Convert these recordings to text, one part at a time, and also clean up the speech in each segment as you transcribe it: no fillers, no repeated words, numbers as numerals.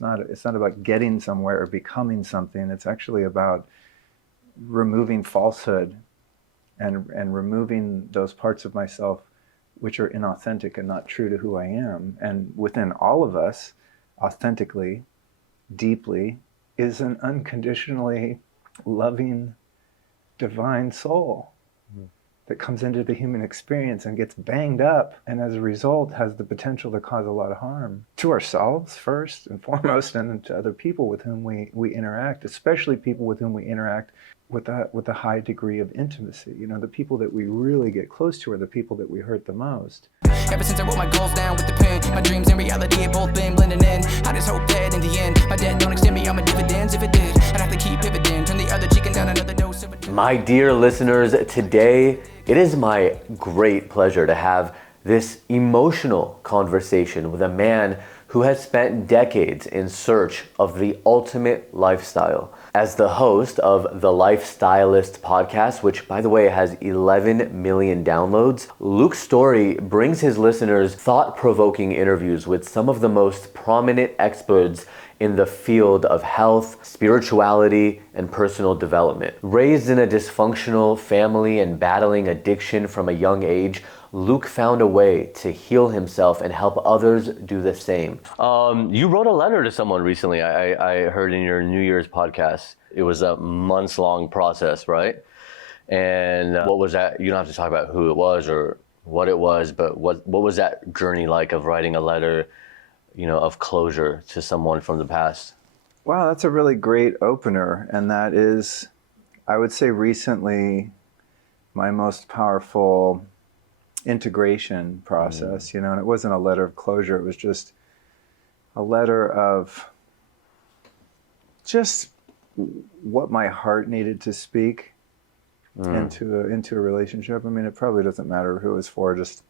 It's not about getting somewhere or becoming something. It's actually about removing falsehood and removing those parts of myself which are inauthentic and not true to who I am. And within all of us, authentically, deeply, is an unconditionally loving, divine soul that comes into the human experience and gets banged up, and as a result has the potential to cause a lot of harm to ourselves first and foremost, and then to other people with whom we interact, especially people with whom we interact with a high degree of intimacy. You know, the people that we really get close to are the people that we hurt the most. Ever since I wrote my goals down with the pen, my dreams and reality have both been blending in. I just hope that in the end, my debt don't extend me all my dividends. If it did, I'd have to keep pivoting, turn the other cheek and down another dose of it. My dear listeners, today it is my great pleasure to have this emotional conversation with a man who has spent decades in search of the ultimate lifestyle. As the host of the Lifestylist podcast, which by the way has 11 million downloads, Luke Storey brings his listeners thought-provoking interviews with some of the most prominent experts in the field of health, spirituality, and personal development. Raised in a dysfunctional family and battling addiction from a young age, Luke found a way to heal himself and help others do the same. You wrote a letter to someone recently, I heard in your New Year's podcast. It was a months-long process, right? And what was that? You don't have to talk about who it was or what it was, but what was that journey like of writing a letter, you know, of closure to someone from the past? Wow, that's a really great opener. And that is, I would say recently, my most powerful integration process, you know, and it wasn't a letter of closure. It was just a letter of just what my heart needed to speak into a relationship. I mean, it probably doesn't matter who it was for, just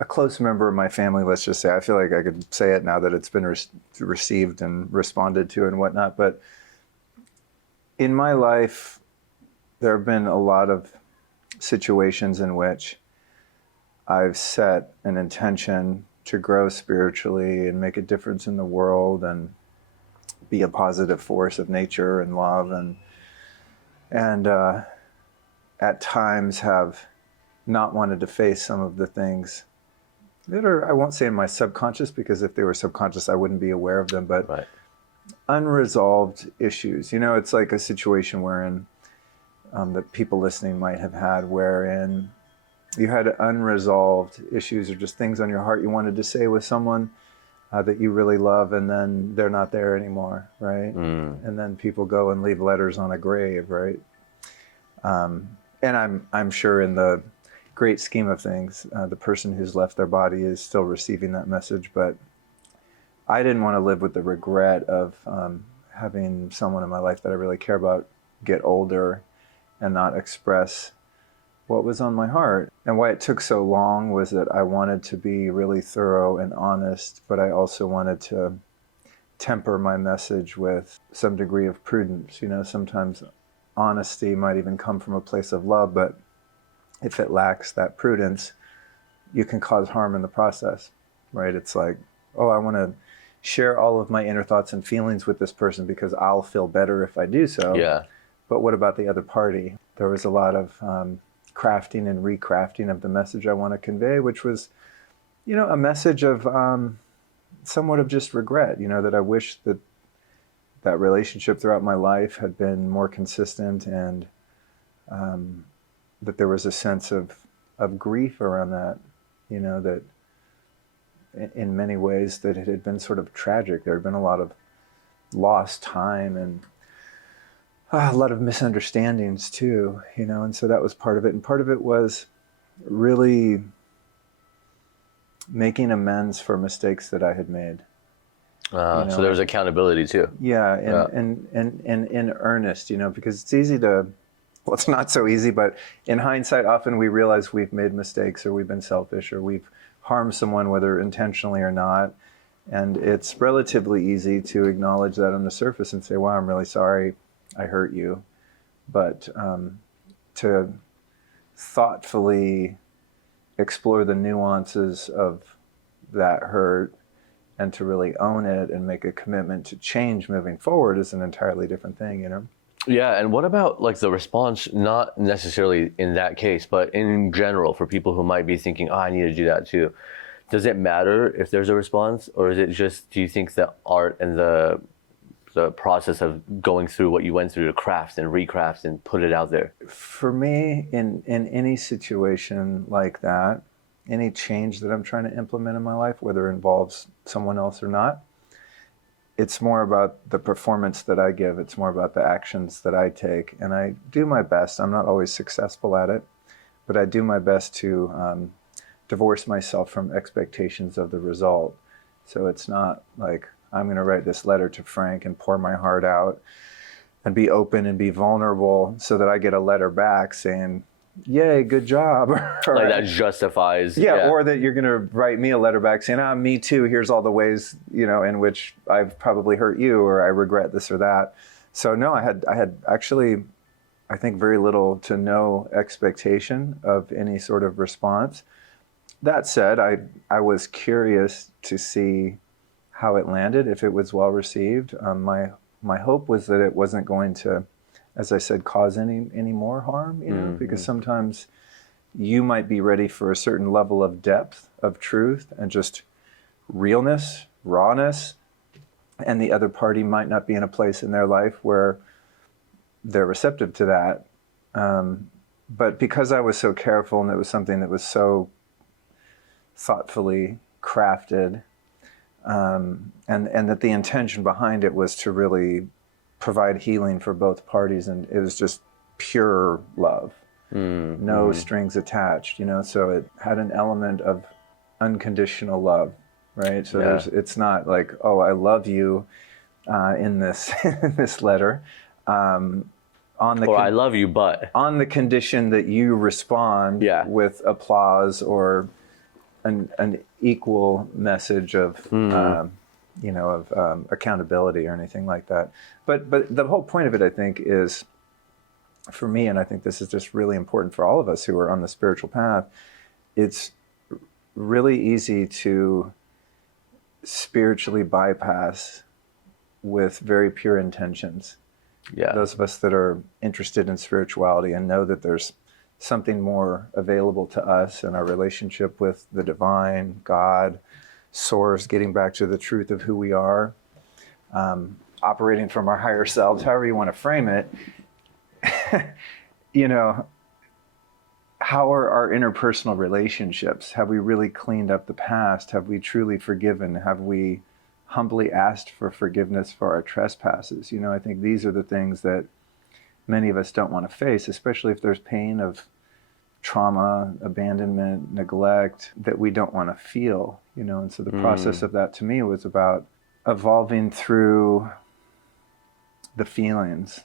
a close member of my family, let's just say. I feel like I could say it now that it's been received and responded to and whatnot. But in my life, there have been a lot of situations in which I've set an intention to grow spiritually and make a difference in the world and be a positive force of nature and love, and at times have not wanted to face some of the things that are, I won't say in my subconscious, because if they were subconscious I wouldn't be aware of them, but right. Unresolved issues. You know, it's like a situation wherein that people listening might have had, wherein you had unresolved issues or just things on your heart you wanted to say with someone that you really love, and then they're not there anymore, right? And then people go and leave letters on a grave, right? And I'm sure in the great scheme of things, the person who's left their body is still receiving that message, but I didn't want to live with the regret of having someone in my life that I really care about get older and not express what was on my heart. And why it took so long was that I wanted to be really thorough and honest, but I also wanted to temper my message with some degree of prudence. You know, sometimes honesty might even come from a place of love, but if it lacks that prudence, you can cause harm in the process, right? It's like, oh, I want to share all of my inner thoughts and feelings with this person because I'll feel better if I do so. Yeah. But what about the other party? There was a lot of crafting and recrafting of the message I want to convey, which was, you know, a message of somewhat of just regret, you know, that I wish that that relationship throughout my life had been more consistent, and that there was a sense of grief around that, you know, that in many ways that it had been sort of tragic. There had been a lot of lost time and a lot of misunderstandings too, you know, and so that was part of it. And part of it was really making amends for mistakes that I had made. You know, so there was accountability too. Yeah, and in earnest, you know, because it's easy to, well, it's not so easy, but in hindsight, often we realize we've made mistakes or we've been selfish or we've harmed someone, whether intentionally or not. And it's relatively easy to acknowledge that on the surface and say, wow, I'm really sorry I hurt you. But to thoughtfully explore the nuances of that hurt and to really own it and make a commitment to change moving forward is an entirely different thing, you know? Yeah, and what about like the response, not necessarily in that case, but in general for people who might be thinking, oh, I need to do that too. Does it matter if there's a response, or is it just, do you think the art and the process of going through what you went through to craft and recraft and put it out there? For me, in any situation like that, any change that I'm trying to implement in my life, whether it involves someone else or not, it's more about the performance that I give. It's more about the actions that I take. And I do my best. I'm not always successful at it, but I do my best to divorce myself from expectations of the result. So it's not like I'm going to write this letter to Frank and pour my heart out and be open and be vulnerable so that I get a letter back saying, yay, good job. Like that justifies. Yeah, or that you're going to write me a letter back saying, me too, here's all the ways, in which I've probably hurt you, or I regret this or that. So no, I had actually, I think, very little to no expectation of any sort of response. That said, I was curious to see how it landed, if it was well received. My hope was that it wasn't going to, as I said, cause any more harm, because sometimes you might be ready for a certain level of depth of truth and just realness, rawness, and the other party might not be in a place in their life where they're receptive to that. But because I was so careful, and it was something that was so thoughtfully crafted, and that the intention behind it was to really provide healing for both parties, and it was just pure love, no strings attached, so it had an element of unconditional love, right? So it's not like, oh, I love you in this this letter, I love you, but on the condition that you respond with applause or an equal message of accountability or anything like that. But the whole point of it, I think, is, for me, and I think this is just really important for all of us who are on the spiritual path, it's really easy to spiritually bypass with very pure intentions. Yeah. Those of us that are interested in spirituality and know that there's something more available to us in our relationship with the divine, God, source, getting back to the truth of who we are, operating from our higher selves, however you want to frame it. How are our interpersonal relationships? Have we really cleaned up the past? Have we truly forgiven? Have we humbly asked for forgiveness for our trespasses? I think these are the things that many of us don't want to face, especially if there's pain of trauma, abandonment, neglect that we don't want to feel, and so the process of that to me was about evolving through the feelings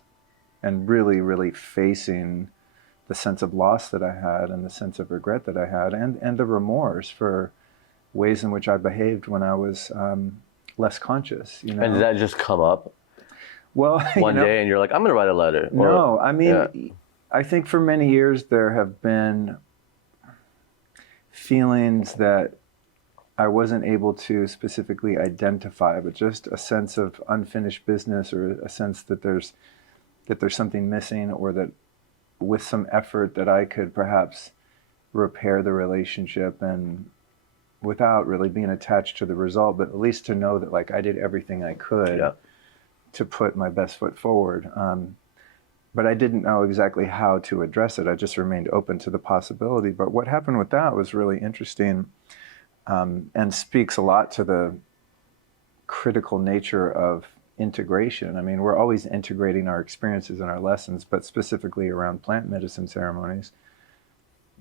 and really, really facing the sense of loss that I had and the sense of regret that I had, and the remorse for ways in which I behaved when I was less conscious. And did that just come up? Well, one day and you're like, I'm going to write a letter? No, I mean, I think for many years there have been feelings that I wasn't able to specifically identify, but just a sense of unfinished business, or a sense that there's something missing, or that with some effort that I could perhaps repair the relationship, and without really being attached to the result, but at least to know that like I did everything I could to put my best foot forward. But I didn't know exactly how to address it. I just remained open to the possibility. But what happened with that was really interesting, and speaks a lot to the critical nature of integration. I mean, we're always integrating our experiences and our lessons, but specifically around plant medicine ceremonies.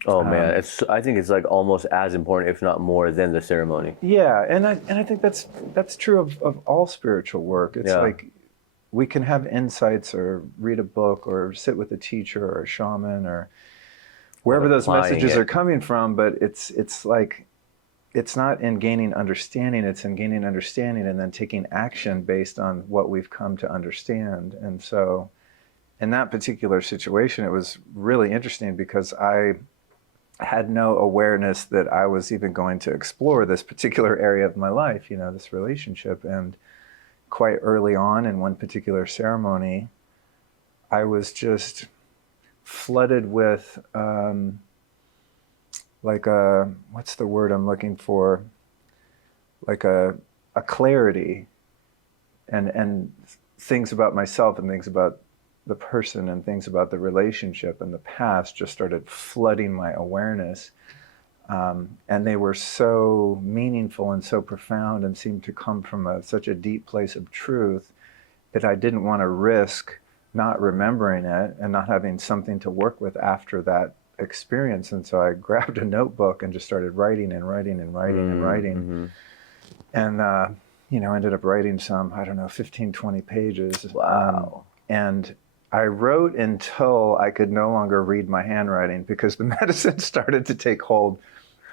Oh man, I think it's like almost as important, if not more, than the ceremony. Yeah, and I think that's true of all spiritual work. It's like we can have insights, or read a book, or sit with a teacher or a shaman, or wherever those messages are coming from, but it's like, it's not in gaining understanding, it's in gaining understanding and then taking action based on what we've come to understand. And so in that particular situation, it was really interesting because I had no awareness that I was even going to explore this particular area of my life, you know, this relationship. And quite early on in one particular ceremony, I was just flooded with like a, what's the word I'm looking for? Like a clarity and things about myself and things about the person and things about the relationship and the past just started flooding my awareness. And they were so meaningful and so profound and seemed to come from such a deep place of truth that I didn't want to risk not remembering it and not having something to work with after that experience. And so I grabbed a notebook and just started writing and writing and writing and writing. And, you know, ended up writing some, I don't know, 15, 20 pages. Wow. And I wrote until I could no longer read my handwriting because the medicine started to take hold.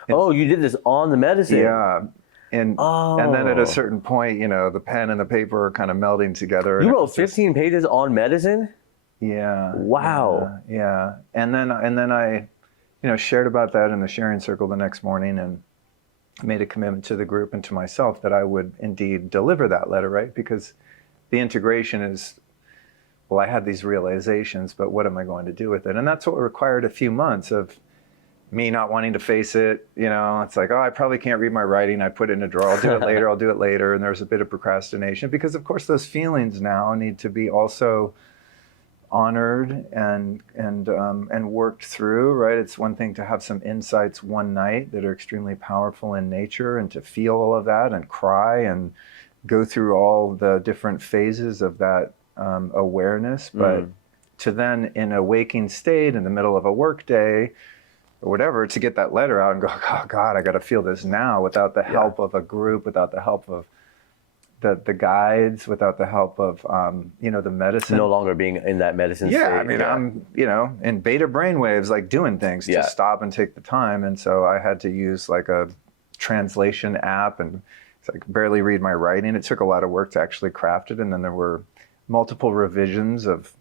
Oh, you did this on the medicine? Yeah. And then at a certain point, you know, the pen and the paper are kind of melding together. You wrote 15 pages on medicine? Yeah. Wow. Yeah. And then I, you know, shared about that in the sharing circle the next morning and made a commitment to the group and to myself that I would indeed deliver that letter, right? Because the integration is, well, I had these realizations, but what am I going to do with it? And that's what required a few months of me not wanting to face it. You know, it's like, oh, I probably can't read my writing. I put it in a drawer. I'll do it later. I'll do it later. And there's a bit of procrastination because, of course, those feelings now need to be also honored and worked through, right? It's one thing to have some insights one night that are extremely powerful in nature and to feel all of that and cry and go through all the different phases of that awareness. But to then, in a waking state, in the middle of a work day, or whatever, to get that letter out and go, oh God, I got to feel this now without the help of a group, without the help of the guides, without the help of, you know, the medicine. No longer being in that medicine state. I mean, I'm, you know, in beta brainwaves, like doing things to stop and take the time. And so I had to use like a translation app and so I could barely read my writing. It took a lot of work to actually craft it. And then there were multiple revisions of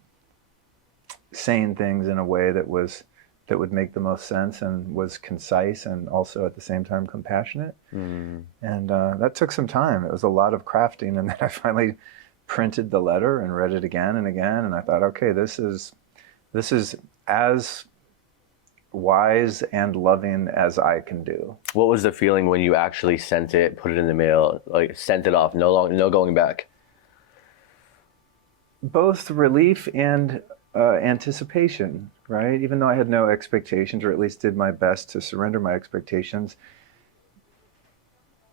saying things in a way that would make the most sense and was concise and also at the same time compassionate. And that took some time. It was a lot of crafting. And then I finally printed the letter and read it again and again. And I thought, okay, this is as wise and loving as I can do. What was the feeling when you actually sent it, put it in the mail, like sent it off, no going back? Both relief and anticipation, right? Even though I had no expectations, or at least did my best to surrender my expectations,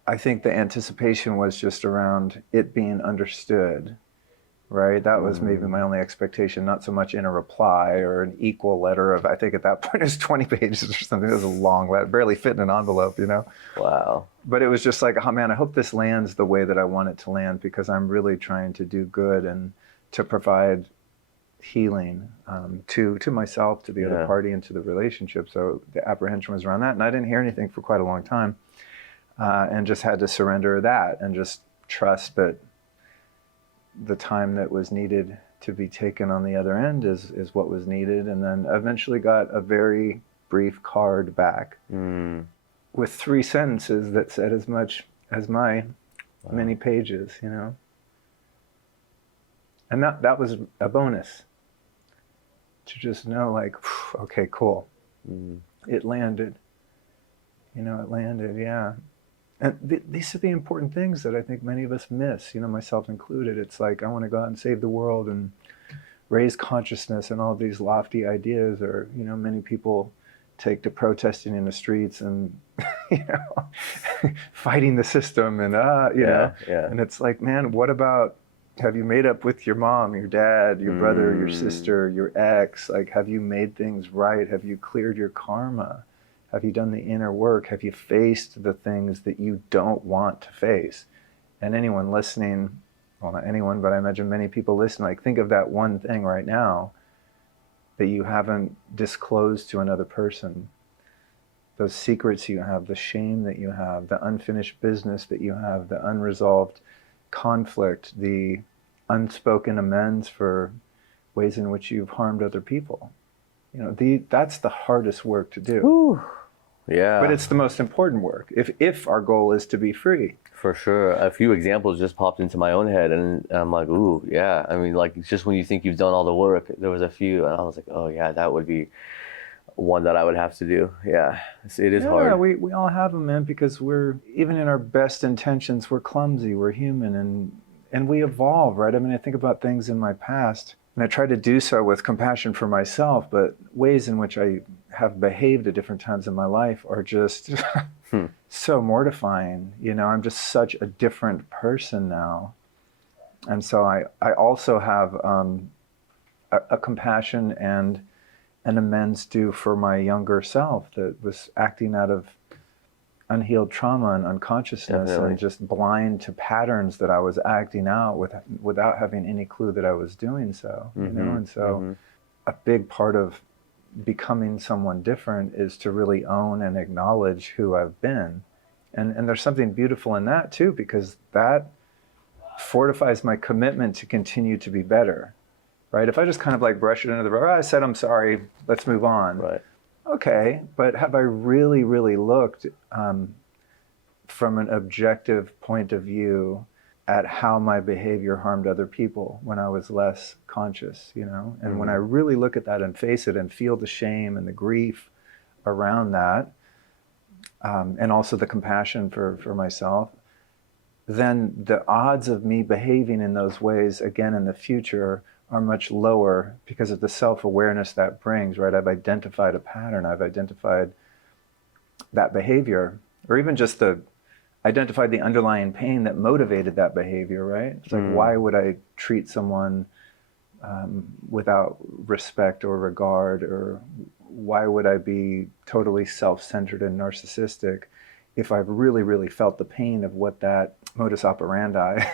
I think the anticipation was just around it being understood, right? That was maybe my only expectation, not so much in a reply or an equal letter of, I think at that point it was 20 pages or something. It was a long letter, barely fit in an envelope, you know? Wow. But it was just like, oh man, I hope this lands the way that I want it to land because I'm really trying to do good and to provide healing to myself, to the other party, and to the relationship. So the apprehension was around that. And I didn't hear anything for quite a long time and just had to surrender that and just trust that the time that was needed to be taken on the other end is what was needed. And then eventually got a very brief card back with 3 sentences that said as much as my many pages, you know. And that was a bonus. To just know, like, okay, cool. It landed. You know, it landed, yeah. And these are the important things that I think many of us miss, you know, myself included. It's like, I want to go out and save the world and raise consciousness and all these lofty ideas. Or, you know, many people take to protesting in the streets and, you know, fighting the system and, you know. Yeah. And it's like, man, what about, have you made up with your mom, your dad, your brother, your sister, your ex? Like, have you made things right? Have you cleared your karma? Have you done the inner work? Have you faced the things that you don't want to face? And anyone listening, well, not anyone, but I imagine many people listening, like, think of that one thing right now that you haven't disclosed to another person. Those secrets you have, the shame that you have, the unfinished business that you have, the unresolved conflict, the unspoken amends for ways in which you've harmed other people. You know, that's the hardest work to do. Yeah. But it's the most important work if our goal is to be free. For sure. A few examples just popped into my own head, and I'm like, ooh, yeah. I mean, like, just when you think you've done all the work, there was a few, and I was like, oh, yeah, that would be one that I would have to do. Yeah, it is hard. Yeah, we all have them, man, because we're, even in our best intentions, we're clumsy, we're human, and we evolve, right? I mean, I think about things in my past, and I try to do so with compassion for myself, but ways in which I have behaved at different times in my life are just so mortifying. You know, I'm just such a different person now. And so I also have a compassion and an amends due for my younger self that was acting out of unhealed trauma and unconsciousness. Definitely. And just blind to patterns that I was acting out without having any clue that I was doing so, you know? And so a big part of becoming someone different is to really own and acknowledge who I've been. And there's something beautiful in that too, because that fortifies my commitment to continue to be better, right? If I just kind of like brush it under the rug, I said, I'm sorry, let's move on. Right. Okay, but have I really, really looked from an objective point of view at how my behavior harmed other people when I was less conscious, you know? And when I really look at that and face it and feel the shame and the grief around that, and also the compassion for myself, then the odds of me behaving in those ways again in the future are much lower because of the self-awareness that brings, right? I've identified a pattern, I've identified that behavior, or even just identified the underlying pain that motivated that behavior, right? It's like, why would I treat someone without respect or regard, or why would I be totally self-centered and narcissistic if I've really, really felt the pain of what that modus operandi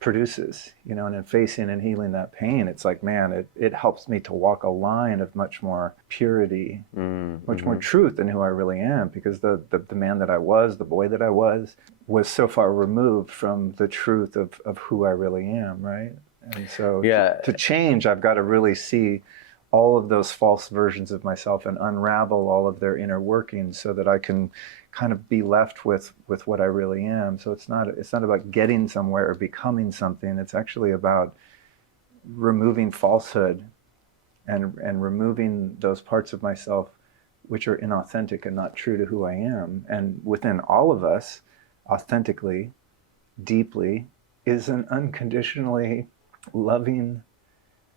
produces, you know? And in facing and healing that pain, it's like, man, it helps me to walk a line of much more purity, much more truth in who I really am, because the man that I was, the boy that I was so far removed from the truth of who I really am, right? And so to change, I've got to really see all of those false versions of myself and unravel all of their inner workings so that I can kind of be left with what I really am. So it's not about getting somewhere or becoming something. It's actually about removing falsehood and removing those parts of myself which are inauthentic and not true to who I am. And within all of us, authentically, deeply, is an unconditionally loving,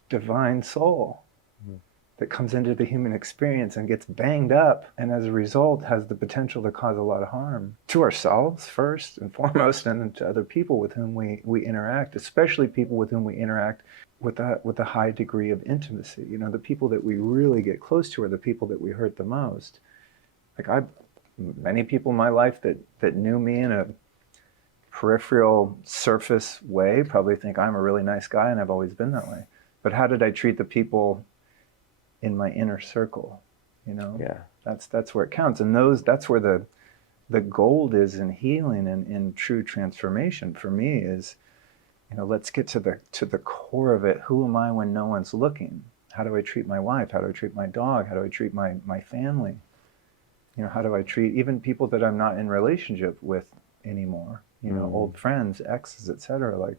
divine soul that comes into the human experience and gets banged up, and as a result has the potential to cause a lot of harm to ourselves first and foremost, and then to other people with whom we interact, especially people with whom we interact with a high degree of intimacy. You know, the people that we really get close to are the people that we hurt the most. Like many people in my life that knew me in a peripheral surface way probably think I'm a really nice guy, and I've always been that way. But how did I treat the people in my inner circle? You know, that's where it counts. And that's where the gold is in healing and in true transformation for me is, you know, let's get to the core of it. Who am I when no one's looking? How do I treat my wife? How do I treat my dog? How do I treat my family? You know, how do I treat even people that I'm not in relationship with anymore? You know, old friends, exes, etc. Like,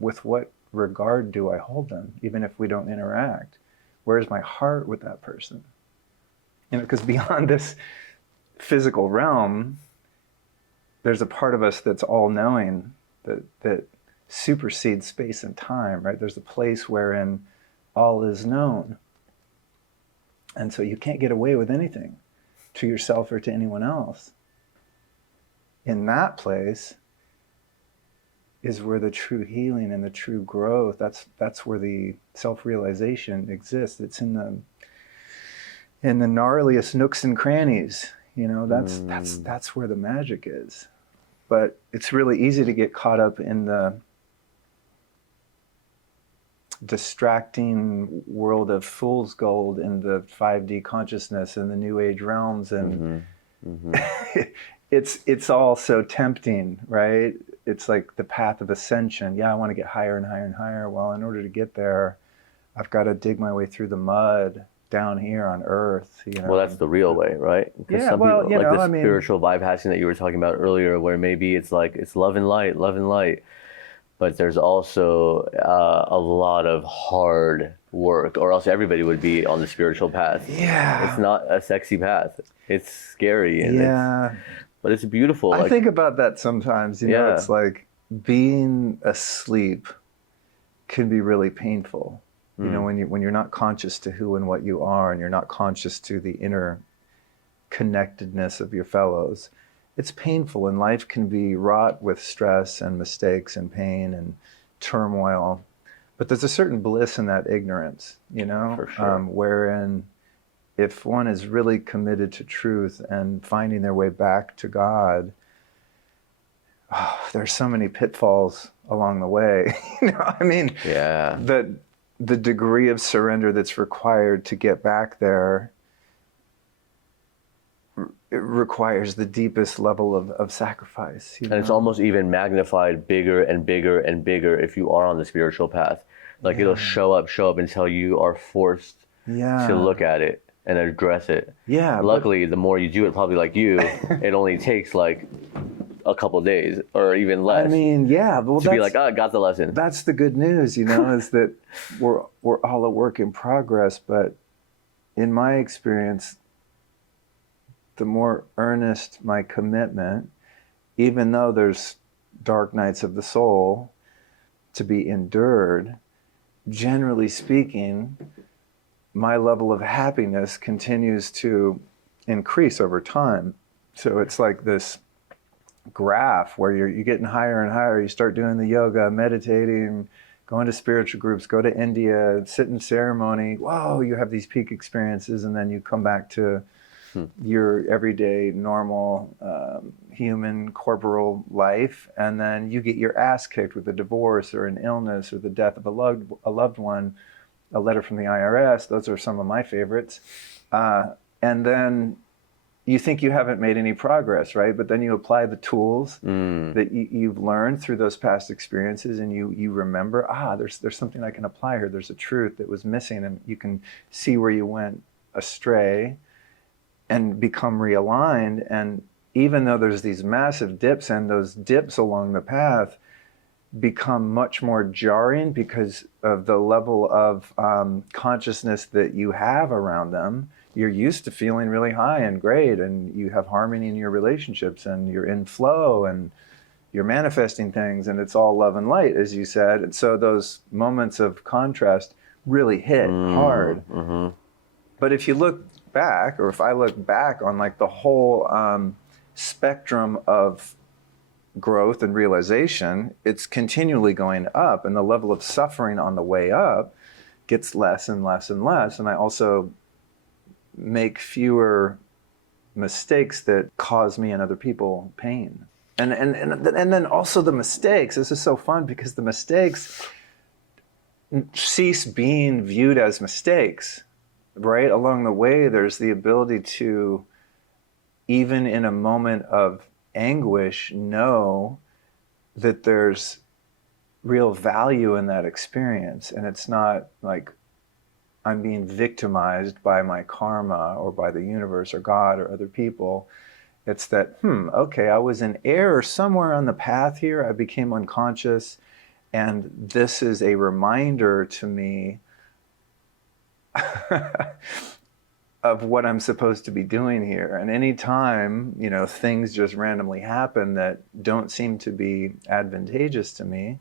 with what regard do I hold them, even if we don't interact? Where's my heart with that person? You know, because beyond this physical realm, there's a part of us that's all-knowing, that supersedes space and time, right? There's a place wherein all is known. And so you can't get away with anything to yourself or to anyone else. In that place is where the true healing and the true growth, that's where the self-realization exists. It's in the gnarliest nooks and crannies, you know, that's where the magic is. But it's really easy to get caught up in the distracting world of fool's gold in the 5D consciousness and the new age realms, and it's all so tempting, right? It's like the path of ascension. Yeah, I want to get higher and higher and higher. Well, in order to get there, I've got to dig my way through the mud down here on earth, you know. Well, that's the real way, right? Because Yeah, some well, people, you like know, the I mean, spiritual bypassing that you were talking about earlier, where maybe it's like it's love and light, love and light, but there's also a lot of hard work, or else everybody would be on the spiritual path. Yeah. It's not a sexy path. It's scary, and yeah. but it's beautiful. I Like, think about that sometimes, you know, Yeah. it's like being asleep can be really painful. You know, when you're not conscious to who and what you are, and you're not conscious to the inner connectedness of your fellows, it's painful, and life can be wrought with stress and mistakes and pain and turmoil. But there's a certain bliss in that ignorance, you know, For sure. wherein if one is really committed to truth and finding their way back to God, there's so many pitfalls along the way. You know, I mean, yeah, the degree of surrender that's required to get back there, it requires the deepest level of sacrifice. You and it's know? almost even magnified bigger and bigger and bigger if you are on the spiritual path. Like it'll show up until you are forced Yeah. to look at it and address it. Yeah. but- Luckily, the more you do it, probably like you, it only takes like a couple days or even less I mean, yeah. Well, to be like, oh, I got the lesson. that's the good news, you know, is that we're all a work in progress. But in my experience, the more earnest my commitment, even though there's dark nights of the soul to be endured, generally speaking, my level of happiness continues to increase over time. So it's like this graph where you're getting higher and higher. You start doing the yoga, meditating, going to spiritual groups, go to India, sit in ceremony. Whoa, you have these peak experiences, and then you come back to your everyday, normal, human, corporal life, and then you get your ass kicked with a divorce or an illness or the death of a loved one, a letter from the IRS. Those are some of my favorites. And then you think you haven't made any progress, right? But then you apply the tools that you've learned through those past experiences, and you remember, there's something I can apply here. There's a truth that was missing, and you can see where you went astray and become realigned. And even though there's these massive dips, and those dips along the path become much more jarring because of the level of consciousness that you have around them. You're used to feeling really high and great, and you have harmony in your relationships, and you're in flow, and you're manifesting things, and it's all love and light, as you said. And so those moments of contrast really hit hard. But if you look back, or if I look back on like the whole spectrum of growth and realization, it's continually going up, and the level of suffering on the way up gets less and less and less. And I also make fewer mistakes that cause me and other people pain. And then also the mistakes. This is so fun because the mistakes cease being viewed as mistakes, right? Along the way, there's the ability to, even in a moment of anguish, know that there's real value in that experience. And it's not like I'm being victimized by my karma or by the universe or God or other people. It's that, okay, I was in error somewhere on the path here. I became unconscious. And this is a reminder to me of what I'm supposed to be doing here. And anytime, you know, things just randomly happen that don't seem to be advantageous to me,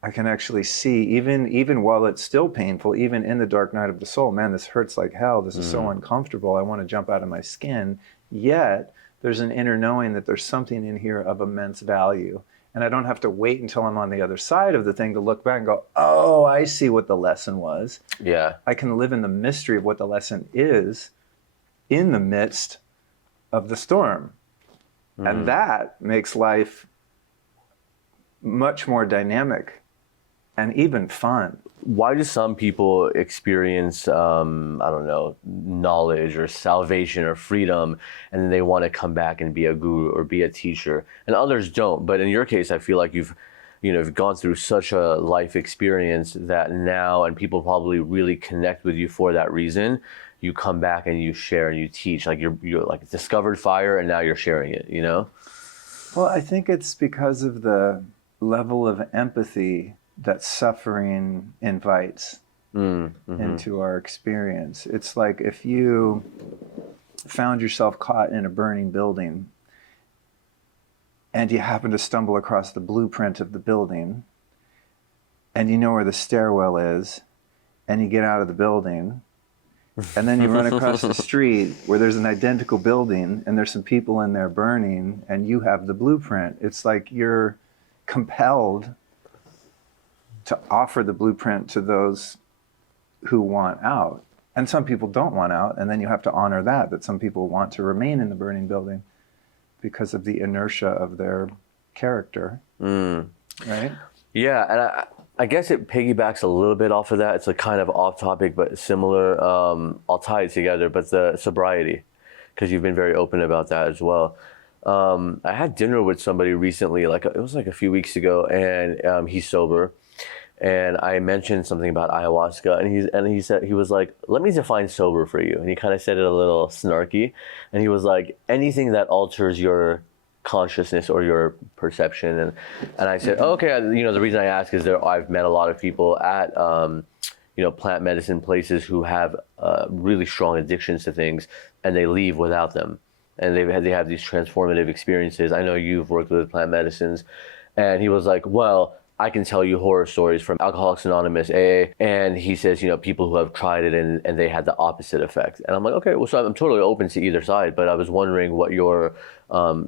I can actually see, even while it's still painful, even in the dark night of the soul, man, this hurts like hell. This is so uncomfortable. I want to jump out of my skin. Yet there's an inner knowing that there's something in here of immense value. And I don't have to wait until I'm on the other side of the thing to look back and go, oh, I see what the lesson was. Yeah. I can live in the mystery of what the lesson is in the midst of the storm. And that makes life much more dynamic and even fun. Why do some people experience, I don't know, knowledge or salvation or freedom, and then they want to come back and be a guru or be a teacher, and others don't? But in your case, I feel like you've you've gone through such a life experience that now, and people probably really connect with you for that reason, you come back and you share and you teach, like you're like discovered fire and now you're sharing it, Well, I think it's because of the level of empathy that suffering invites into our experience. It's like if you found yourself caught in a burning building and you happen to stumble across the blueprint of the building and you know where the stairwell is and you get out of the building and then you run across the street where there's an identical building and there's some people in there burning and you have the blueprint. It's like you're compelled to offer the blueprint to those who want out. And some people don't want out, and then you have to honor that some people want to remain in the burning building because of the inertia of their character, right? Yeah, and I guess it piggybacks a little bit off of that. It's a kind of off topic, but similar. I'll tie it together, but the sobriety, because you've been very open about that as well. I had dinner with somebody recently, it was like a few weeks ago, and he's sober. And I mentioned something about ayahuasca, and he said, he was like, let me define sober for you. And he kind of said it a little snarky. And he was like, anything that alters your consciousness or your perception. And I said, okay, the reason I ask is that I've met a lot of people at, plant medicine places who have really strong addictions to things, and they leave without them. And they have these transformative experiences. I know you've worked with plant medicines. And he was like, well, I can tell you horror stories from Alcoholics Anonymous, AA, and he says, people who have tried it and they had the opposite effect. And I'm like, okay, well, so I'm totally open to either side, but I was wondering what your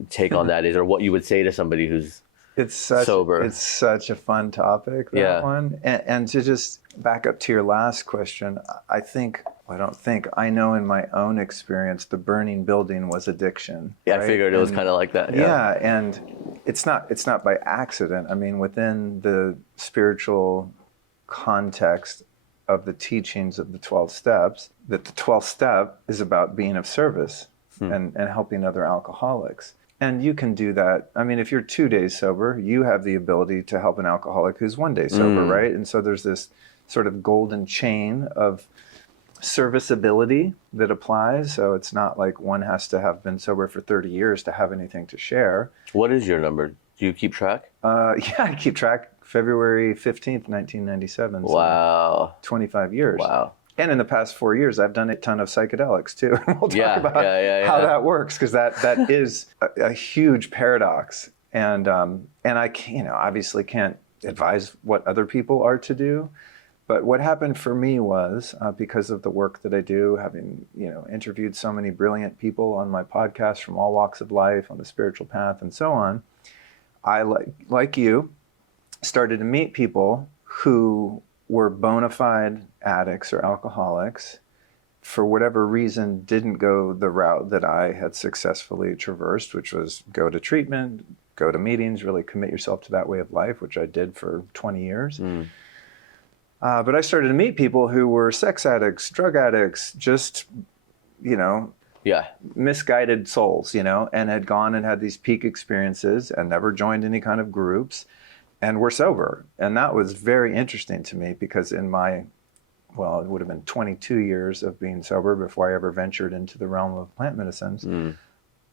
take on that is, or what you would say to somebody who's sober. It's such a fun topic, that one. And to just back up to your last question, I know in my own experience, the burning building was addiction. Yeah, right? I figured it was kind of like that. Yeah, and it's not by accident. I mean, within the spiritual context of the teachings of the 12 steps, that the 12th step is about being of service and helping other alcoholics. And you can do that. I mean, if you're 2 days sober, you have the ability to help an alcoholic who's 1 day sober, right? And so there's this sort of golden chain of serviceability that applies. So it's not like one has to have been sober for 30 years to have anything to share. What is your number? Do you keep track? Yeah, I keep track. February 15th, 1997. Wow. So 25 years. Wow. And in the past 4 years, I've done a ton of psychedelics too. And we'll talk about how that works, because that is a huge paradox. And I obviously can't advise what other people are to do. But what happened for me was, because of the work that I do, having interviewed so many brilliant people on my podcast from all walks of life, on the spiritual path and so on, I, like you, started to meet people who were bona fide addicts or alcoholics, for whatever reason didn't go the route that I had successfully traversed, which was go to treatment, go to meetings, really commit yourself to that way of life, which I did for 20 years. But I started to meet people who were sex addicts, drug addicts, just, misguided souls, and had gone and had these peak experiences and never joined any kind of groups and were sober. And that was very interesting to me, because in my, it would have been 22 years of being sober before I ever ventured into the realm of plant medicines.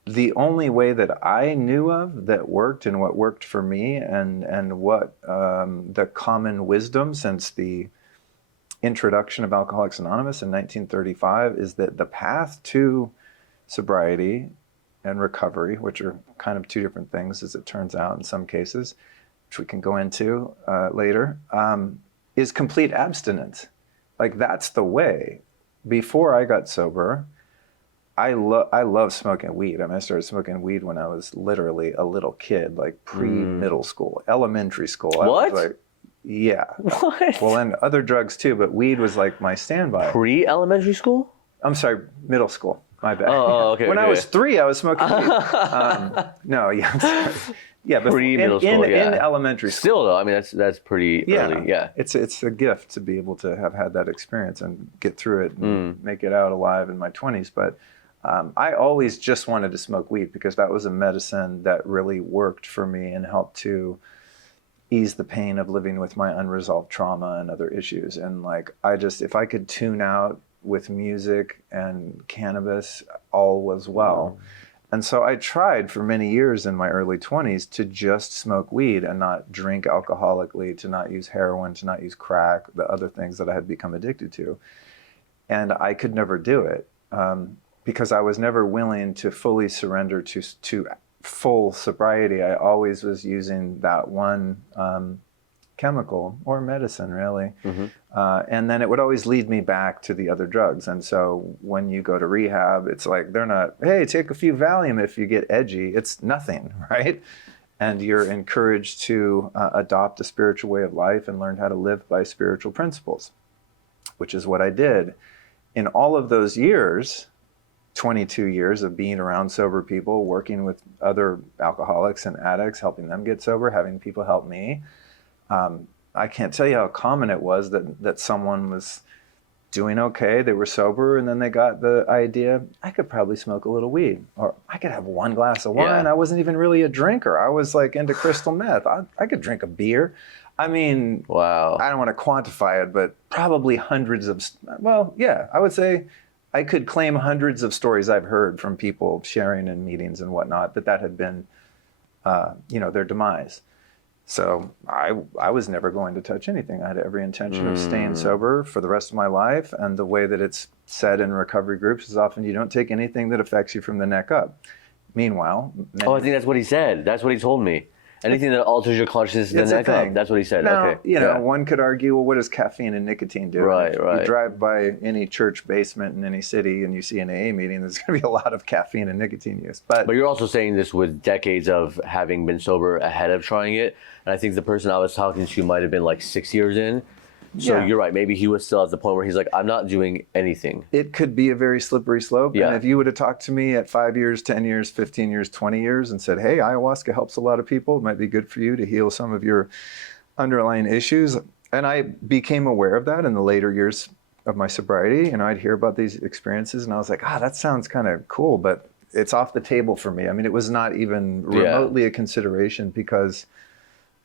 The only way that I knew of that worked, and what worked for me, and what the common wisdom since the introduction of Alcoholics Anonymous in 1935, is that the path to sobriety and recovery, which are kind of two different things as it turns out in some cases, which we can go into later, is complete abstinence. Like, that's the way. Before I got sober, I love smoking weed. I mean, I started smoking weed when I was literally a little kid, like pre-middle school, elementary school. What? I was like, yeah. What? Well, and other drugs too, but weed was like my standby. Pre-elementary school? I'm sorry, middle school. My bad. Oh, okay. When I was 3, I was smoking weed. No, yeah, I'm sorry. Yeah, but Pre-middle school, in elementary school. Still though, I mean, that's pretty early. Yeah. It's a gift to be able to have had that experience and get through it and make it out alive in my 20s. But I always just wanted to smoke weed because that was a medicine that really worked for me and helped to ease the pain of living with my unresolved trauma and other issues. And like, if I could tune out with music and cannabis, all was well. And so I tried for many years in my early 20s to just smoke weed and not drink alcoholically, to not use heroin, to not use crack, the other things that I had become addicted to. And I could never do it because I was never willing to fully surrender to full sobriety. I always was using that one chemical or medicine, really. And then it would always lead me back to the other drugs. And so when you go to rehab, it's like, they're not, hey, take a few Valium if you get edgy. It's nothing, right? And you're encouraged to adopt a spiritual way of life and learn how to live by spiritual principles, which is what I did. In all of those years, 22 years of being around sober people, working with other alcoholics and addicts, helping them get sober, having people help me, I can't tell you how common it was that someone was doing okay, they were sober, and then they got the idea, I could probably smoke a little weed, or I could have one glass of wine. Yeah. I wasn't even really a drinker. I was like into crystal meth. I could drink a beer. I mean, Wow. I don't want to quantify it, but probably hundreds of, well, yeah, I would say I could claim hundreds of stories I've heard from people sharing in meetings and whatnot that had been, their demise. So I was never going to touch anything. I had every intention of staying sober for the rest of my life. And the way that it's said in recovery groups is often you don't take anything that affects you from the neck up. Meanwhile, I think that's what he said. That's what he told me. Anything that alters your consciousness in the neck up. That's what he said. Now, Okay. one could argue, well, what does caffeine and nicotine do? Right, If right. you drive by any church basement in any city and you see an AA meeting, there's going to be a lot of caffeine and nicotine use. But you're also saying this with decades of having been sober ahead of trying it. And I think the person I was talking to might have been like 6 years in. So Yeah. you're right. Maybe he was still at the point where he's like, I'm not doing anything. it could be a very slippery slope. Yeah. And if you would have talked to me at 5 years, 10 years, 15 years, 20 years and said, hey, ayahuasca helps a lot of people, it might be good for you to heal some of your underlying issues. And I became aware of that in the later years of my sobriety. And I'd hear about these experiences and I was like, that sounds kind of cool, but it's off the table for me. I mean, it was not even remotely a consideration because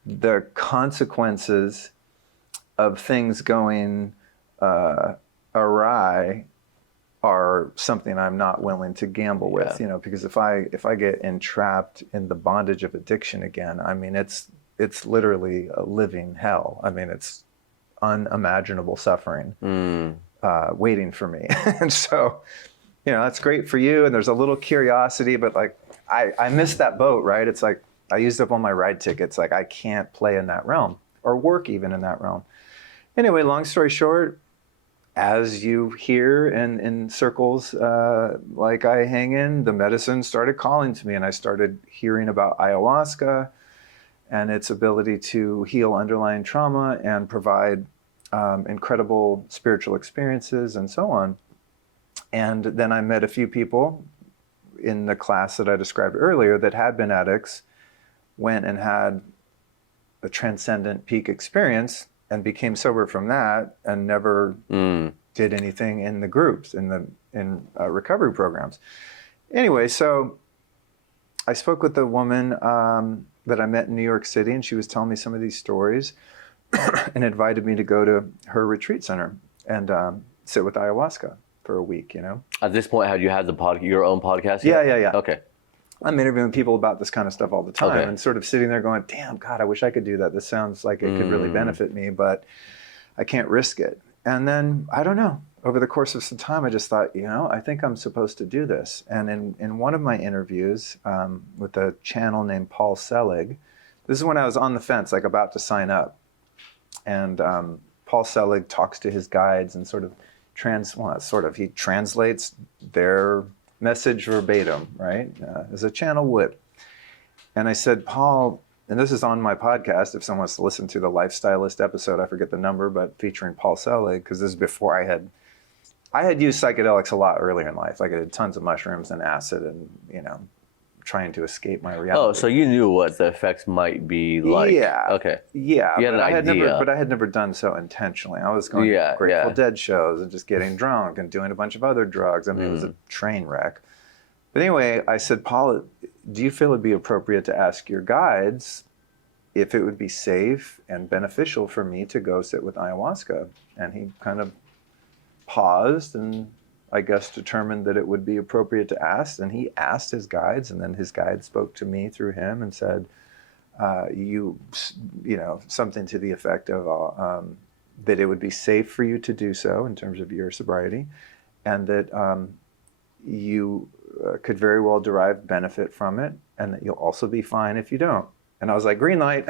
the consequences of things going awry are something I'm not willing to gamble with, because if I get entrapped in the bondage of addiction again, I mean, it's literally a living hell. I mean, it's unimaginable suffering waiting for me. And so, that's great for you. And there's a little curiosity, but like, I missed that boat, right? It's like, I used up all my ride tickets. Like, I can't play in that realm or work even in that realm. Anyway, long story short, as you hear in circles like I hang in, the medicine started calling to me, and I started hearing about ayahuasca and its ability to heal underlying trauma and provide incredible spiritual experiences and so on. And then I met a few people in the class that I described earlier that had been addicts, went and had a transcendent peak experience and became sober from that and never did anything in the groups, in recovery programs. Anyway, so I spoke with the woman that I met in New York City, and she was telling me some of these stories and invited me to go to her retreat center and sit with ayahuasca for a week, At this point, had you had your own podcast yet? Yeah. Okay. I'm interviewing people about this kind of stuff all the time Okay. and sort of sitting there going, damn, God, I wish I could do that. This sounds like it could really benefit me, but I can't risk it. And then, I don't know, over the course of some time, I just thought, I think I'm supposed to do this. And in one of my interviews with a channel named Paul Selig, this is when I was on the fence, like about to sign up. And Paul Selig talks to his guides and he translates their message verbatim, right? As a channel would. And I said, Paul, and this is on my podcast, if someone wants to listen to the Lifestylist episode, I forget the number, but featuring Paul Selig, because this is before I had used psychedelics a lot earlier in life. Like I did tons of mushrooms and acid and, trying to escape my reality. Oh, so you knew what the effects might be like. Yeah. Okay. Yeah. You had an idea. But I had never done so intentionally. I was going to Grateful Dead shows and just getting drunk and doing a bunch of other drugs. I mean, it was a train wreck. But anyway, I said, Paul, do you feel it'd be appropriate to ask your guides if it would be safe and beneficial for me to go sit with ayahuasca. And he kind of paused and I guess determined that it would be appropriate to ask. And he asked his guides, and then his guide spoke to me through him and said, you know, something to the effect of that it would be safe for you to do so in terms of your sobriety, and that you could very well derive benefit from it, and that you'll also be fine if you don't. And I was like, green light,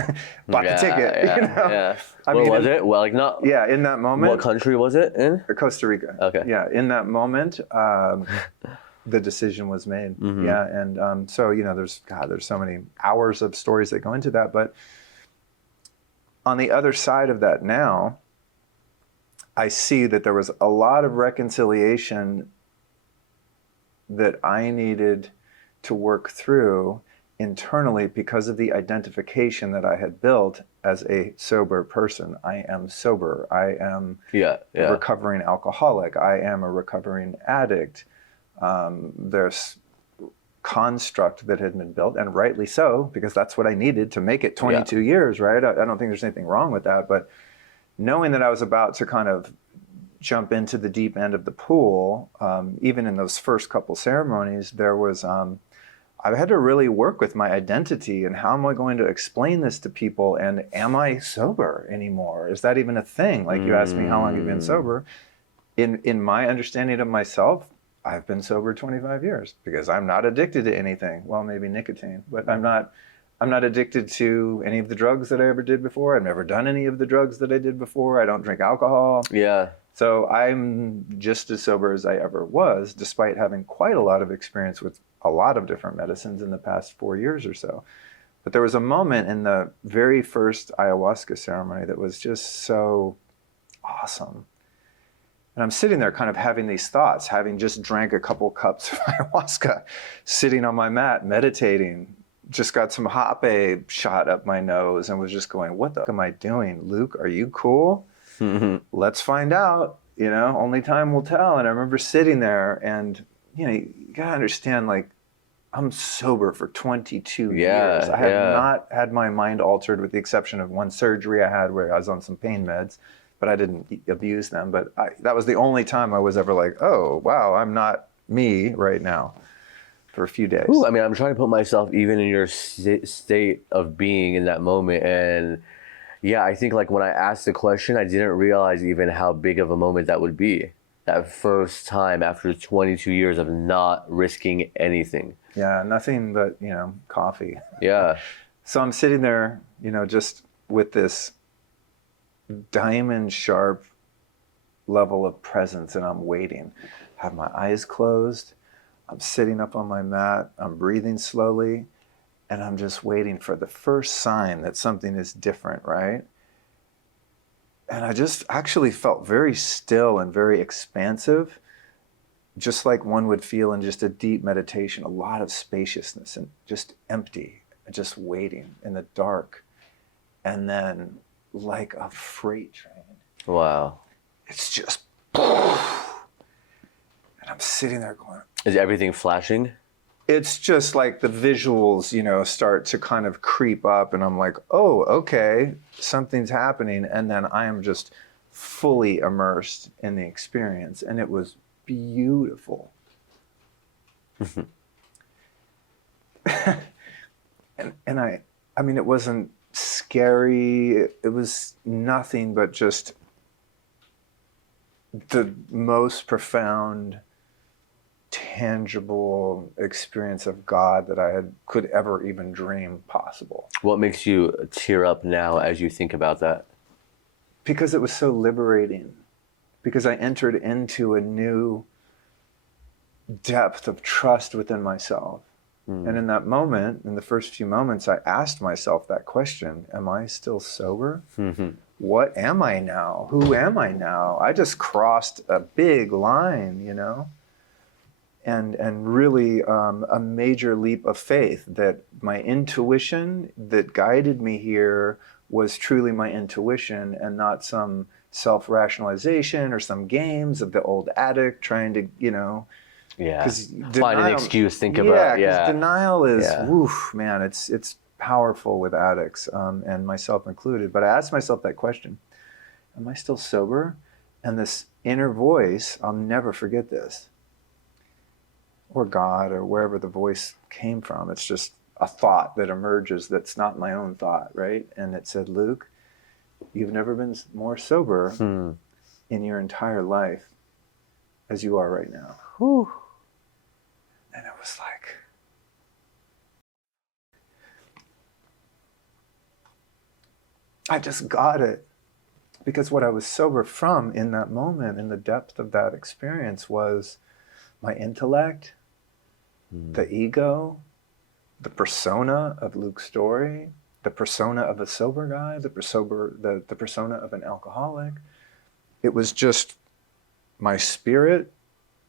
bought the ticket. Yeah, you know? yeah. I What mean, was it? Well, like not. Yeah, in that moment. What country was it in? Costa Rica. Okay. Yeah, in that moment, the decision was made. Mm-hmm. Yeah, and so, you know, there's so many hours of stories that go into that. But on the other side of that now, I see that there was a lot of reconciliation that I needed to work through internally because of the identification that I had built as a sober person. I am sober. I am a recovering alcoholic. I am a recovering addict. There's construct that had been built, and rightly so, because that's what I needed to make it 22 years, right? I don't think there's anything wrong with that, but knowing that I was about to kind of jump into the deep end of the pool, even in those first couple ceremonies, there was, I had to really work with my identity and how am I going to explain this to people, and am I sober anymore? Is that even a thing? Like you asked me how long you've been sober. In my understanding of myself, I've been sober 25 years because I'm not addicted to anything. Well, maybe nicotine, but I'm not addicted to any of the drugs that I ever did before. I've never done any of the drugs that I did before. I don't drink alcohol. Yeah. So I'm just as sober as I ever was, despite having quite a lot of experience with a lot of different medicines in the past 4 years or so. But there was a moment in the very first ayahuasca ceremony that was just so awesome. And I'm sitting there kind of having these thoughts, having just drank a couple cups of ayahuasca, sitting on my mat, meditating, just got some hape shot up my nose and was just going, what the fuck am I doing? Luke, are you cool? Let's find out, you know, only time will tell. And I remember sitting there and, you know, you gotta understand, like, I'm sober for 22 years. I have not had my mind altered with the exception of one surgery I had where I was on some pain meds, but I didn't abuse them. But that was the only time I was ever like, oh, wow, I'm not me right now for a few days. Ooh, I mean, I'm trying to put myself even in your state of being in that moment. And yeah, I think like when I asked the question, I didn't realize even how big of a moment that would be. That first time after 22 years of not risking anything. Yeah, nothing but, you know, coffee. Yeah. So I'm sitting there, you know, just with this diamond sharp level of presence, and I'm waiting. I have my eyes closed. I'm sitting up on my mat. I'm breathing slowly, and I'm just waiting for the first sign that something is different, right? And I just actually felt very still and very expansive, just like one would feel in just a deep meditation, a lot of spaciousness and just empty, just waiting in the dark. And then like a freight train. Wow. It's just, and I'm sitting there going. Is everything flashing? It's just like the visuals, you know, start to kind of creep up and I'm like, oh, okay, something's happening. And then I am just fully immersed in the experience. And it was beautiful. and I mean, it wasn't scary. It was nothing but just the most profound, tangible experience of God that I could ever even dream possible. What makes you tear up now as you think about that? Because it was so liberating. Because I entered into a new depth of trust within myself. And in that moment, in the first few moments, I asked myself that question, am I still sober? What am I now? Who am I now? I just crossed a big line, you know? And really a major leap of faith that my intuition that guided me here was truly my intuition and not some self-rationalization or some games of the old addict trying to, you know, find an excuse, think about because denial is, woof, man, it's powerful with addicts, and myself included. But I asked myself that question, am I still sober? And this inner voice, I'll never forget this, or God, or wherever the voice came from. It's just a thought that emerges that's not my own thought, right? And it said, Luke, you've never been more sober in your entire life as you are right now. Whew. And it was like, I just got it. Because what I was sober from in that moment, in the depth of that experience, was my intellect, the ego, the persona of Luke Storey, the persona of a sober guy, the persona of an alcoholic. It was just my spirit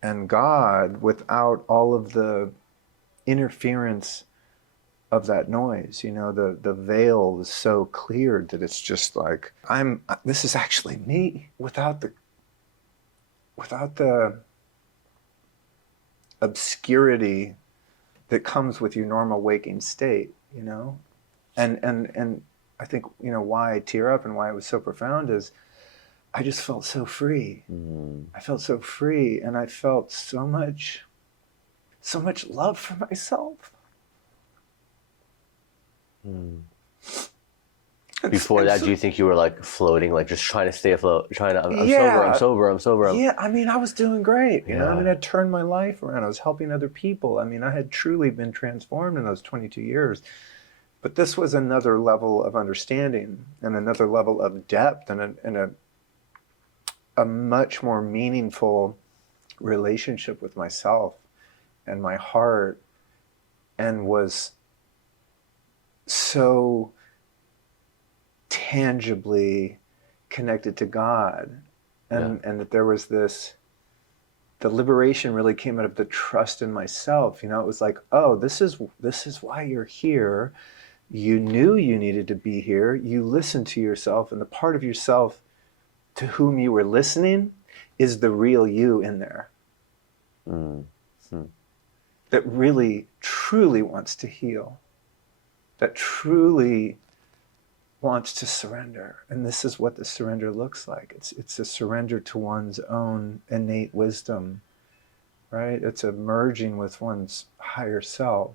and God without all of the interference of that noise. You know, the veil is so cleared that it's just like, this is actually me without the obscurity that comes with your normal waking state, you know? And I think, you know, why I tear up and why it was so profound is I just felt so free. I felt so free, and I felt so much love for myself. Before that, do you think you were like floating, like just trying to stay afloat, I'm sober. Yeah, I mean, I was doing great. You know, I mean, I turned my life around. I was helping other people. I mean, I had truly been transformed in those 22 years. But this was another level of understanding and another level of depth and a much more meaningful relationship with myself and my heart, and was so tangibly connected to God, and that there was this, the liberation really came out of the trust in myself. You know, it was like, oh, this is why you're here. You knew you needed to be here. You listened to yourself, and the part of yourself to whom you were listening is the real you in there. That really, truly wants to heal. That truly wants to surrender. And this is what the surrender looks like. It's a surrender to one's own innate wisdom, right? It's a merging with one's higher self,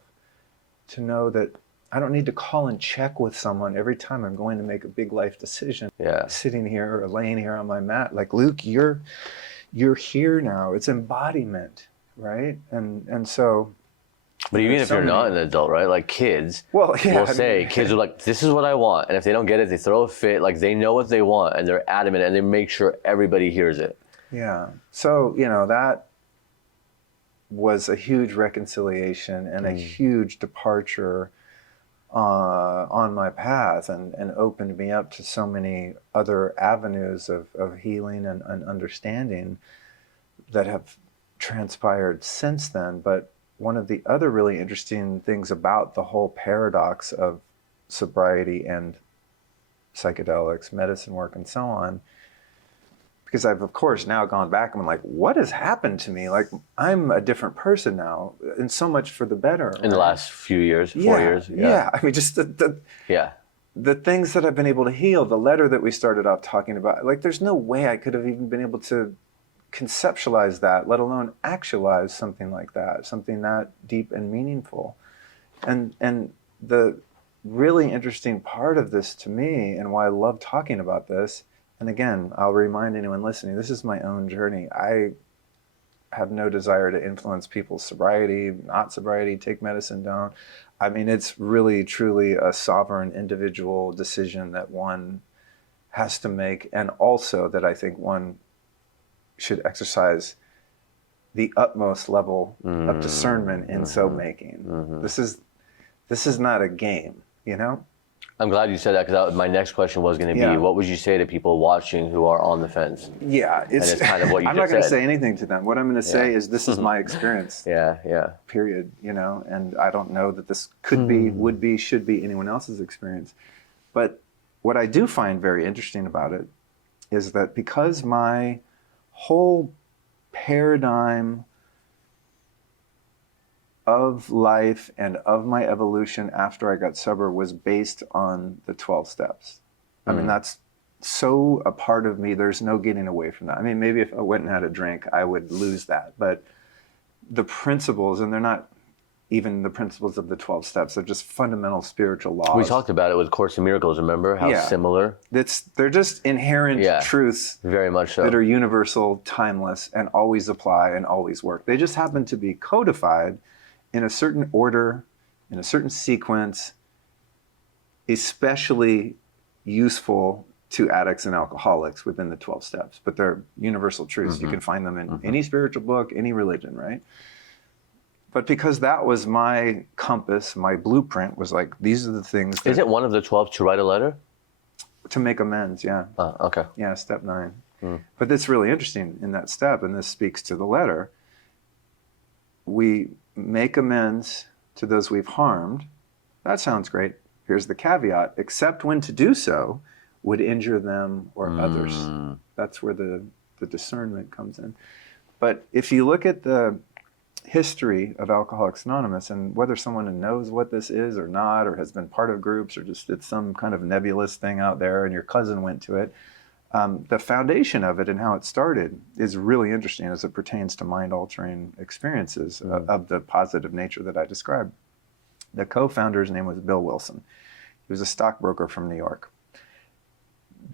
to know that I don't need to call and check with someone every time I'm going to make a big life decision. Sitting here or laying here on my mat, like, Luke, you're here now. It's embodiment, right? And so, but even if you're not an adult, right? Like kids, will say, kids are like, this is what I want. And if they don't get it, they throw a fit. Like, they know what they want and they're adamant and they make sure everybody hears it. Yeah. So, you know, that was a huge reconciliation and a huge departure on my path, and opened me up to so many other avenues of healing and understanding that have transpired since then. But one of the other really interesting things about the whole paradox of sobriety and psychedelics, medicine work, and so on, because I've, of course, now gone back and I'm like, what has happened to me? Like, I'm a different person now, and so much for the better. In the last few years, 4 years. Yeah. I mean, just the things that I've been able to heal, the letter that we started off talking about, like, there's no way I could have even been able to conceptualize that, let alone actualize something like that, something that deep and meaningful. And the really interesting part of this to me, and why I love talking about this, and again, I'll remind anyone listening, this is my own journey. I have no desire to influence people's sobriety, not sobriety, take medicine, don't. I mean, it's really, truly a sovereign individual decision that one has to make, and also that I think one should exercise the utmost level of discernment in so making. This is not a game, you know? I'm glad you said that, because my next question was going to be, what would you say to people watching who are on the fence? Yeah, it's kind of what you I'm just not going to said. say anything to them. What I'm going to say is, this is my experience. Period. You know, and I don't know that this could be, would be, should be anyone else's experience. But what I do find very interesting about it is that because my whole paradigm of life and of my evolution after I got sober was based on the 12 steps. I mean, that's so a part of me. There's no getting away from that. I mean, maybe if I went and had a drink, I would lose that. But the principles, and they're not even the principles of the 12 steps, they're just fundamental spiritual laws. We talked about it with Course in Miracles, remember? How similar? They're just inherent truths. Very much so. That are universal, timeless, and always apply and always work. They just happen to be codified in a certain order, in a certain sequence, especially useful to addicts and alcoholics within the 12 steps. But they're universal truths. You can find them in any spiritual book, any religion, right? But because that was my compass, my blueprint was like, these are the things that... Is it one of the 12 to write a letter? To make amends, yeah. Okay. Yeah, step 9. But that's really interesting in that step, and this speaks to the letter. We make amends to those we've harmed. That sounds great. Here's the caveat, except when to do so would injure them or others. That's where the discernment comes in. But if you look at the history of Alcoholics Anonymous, and whether someone knows what this is or not, or has been part of groups, or just it's some kind of nebulous thing out there and your cousin went to it, the foundation of it and how it started is really interesting as it pertains to mind-altering experiences of the positive nature that I described. The co-founder's name was Bill Wilson. He was a stockbroker from New York.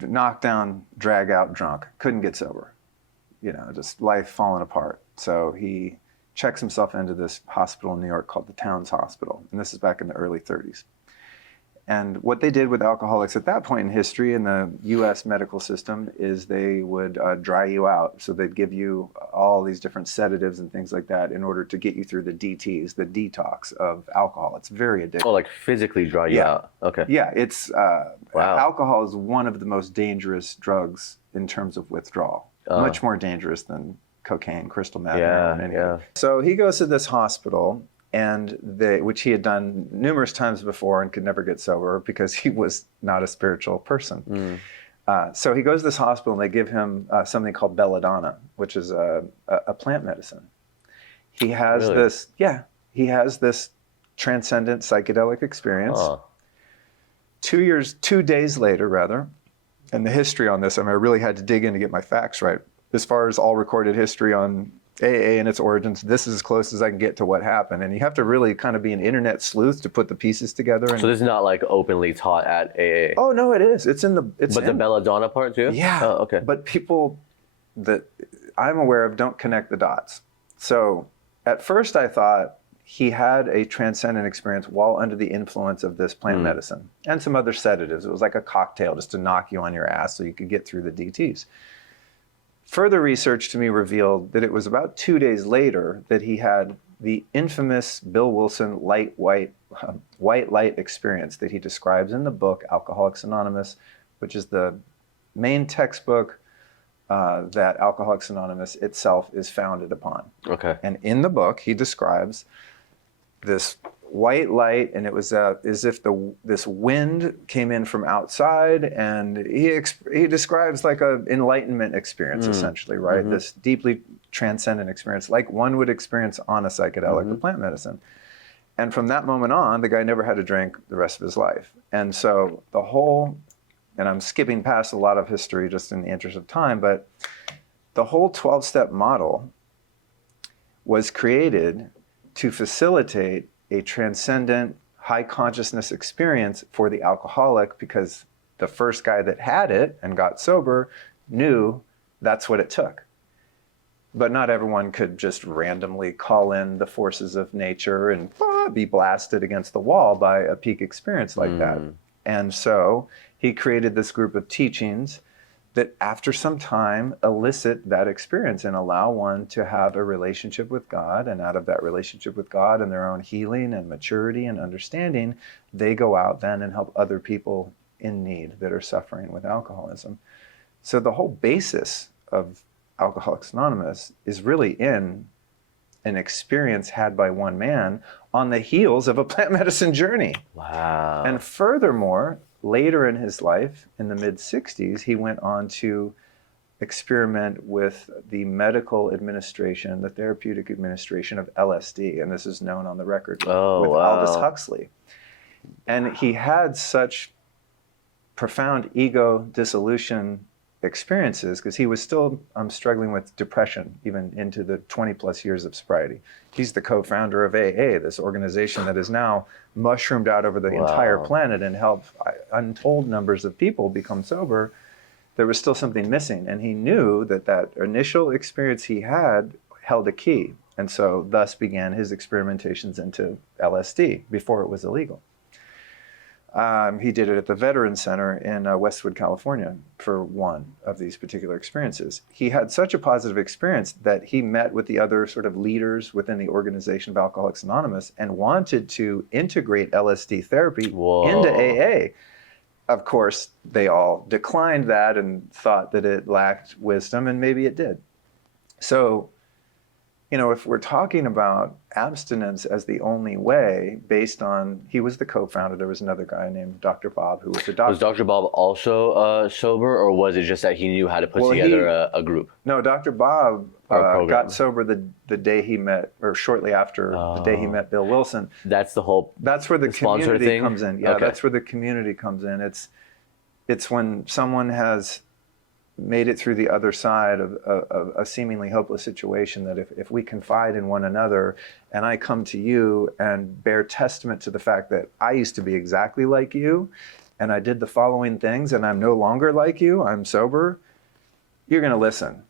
Knocked down, drag out, drunk, couldn't get sober. You know, just life falling apart. So he checks himself into this hospital in New York called the Towns Hospital. And this is back in the early 30s. And what they did with alcoholics at that point in history in the US medical system is they would dry you out. So they'd give you all these different sedatives and things like that in order to get you through the DTs, the detox of alcohol. It's very addictive. Oh, like physically dry you out. Okay. Yeah, it's alcohol is one of the most dangerous drugs in terms of withdrawal. Much more dangerous than cocaine, crystal meth. So he goes to this hospital, and which he had done numerous times before and could never get sober because he was not a spiritual person. So he goes to this hospital, and they give him something called Belladonna, which is a plant medicine. He has this transcendent psychedelic experience. 2 days later, rather, and the history on this, I mean, I really had to dig in to get my facts right. As far as all recorded history on AA and its origins, this is as close as I can get to what happened. And you have to really kind of be an internet sleuth to put the pieces together. And, so this is not like openly taught at AA? Oh, no, it is. It's in the... the Belladonna part too? Yeah. Oh, okay. But people that I'm aware of don't connect the dots. So at first I thought he had a transcendent experience while under the influence of this plant medicine and some other sedatives. It was like a cocktail just to knock you on your ass so you could get through the DTs. Further research to me revealed that it was about 2 days later that he had the infamous Bill Wilson white light experience that he describes in the book Alcoholics Anonymous, which is the main textbook that Alcoholics Anonymous itself is founded upon. Okay. And in the book, he describes this white light, and it was as if this wind came in from outside, and he describes like an enlightenment experience, essentially, right? This deeply transcendent experience, like one would experience on a psychedelic or plant medicine. And from that moment on, the guy never had a drink the rest of his life. And so the whole, and I'm skipping past a lot of history just in the interest of time, but the whole 12-step model was created to facilitate a transcendent, high consciousness experience for the alcoholic, because the first guy that had it and got sober knew that's what it took. But not everyone could just randomly call in the forces of nature and be blasted against the wall by a peak experience like that. And so he created this group of teachings that after some time elicit that experience and allow one to have a relationship with God, and out of that relationship with God and their own healing and maturity and understanding, they go out then and help other people in need that are suffering with alcoholism. So the whole basis of Alcoholics Anonymous is really in an experience had by one man on the heels of a plant medicine journey. Wow. And furthermore, later in his life, in the mid-60s, he went on to experiment with the medical administration, the therapeutic administration of LSD, and this is known on the record with Aldous Huxley. And he had such profound ego dissolution experiences because he was still struggling with depression even into the 20 plus years of sobriety. He's the co-founder of AA, this organization that is now mushroomed out over the entire planet and helped untold numbers of people become sober. There was still something missing, and he knew that that initial experience he had held a key, and so thus began his experimentations into LSD before it was illegal. He did it at the Veterans Center in Westwood, California, for one of these particular experiences. He had such a positive experience that he met with the other sort of leaders within the organization of Alcoholics Anonymous and wanted to integrate LSD therapy into AA. Of course, they all declined that and thought that it lacked wisdom, and maybe it did. So, you know, if we're talking about abstinence as the only way, based on, he was the co-founder, there was another guy named Dr. Bob who was a doctor. Was Dr. Bob also sober, or was it just that he knew how to put together a group? No, Dr. Bob got sober the day he met, or shortly after the day he met Bill Wilson. That's the whole. That's where the community thing comes in. Yeah, okay. That's where the community comes in. It's when someone has made it through the other side of a seemingly hopeless situation, that if we confide in one another and I come to you and bear testament to the fact that I used to be exactly like you and I did the following things and I'm no longer like you, I'm sober, you're going to listen.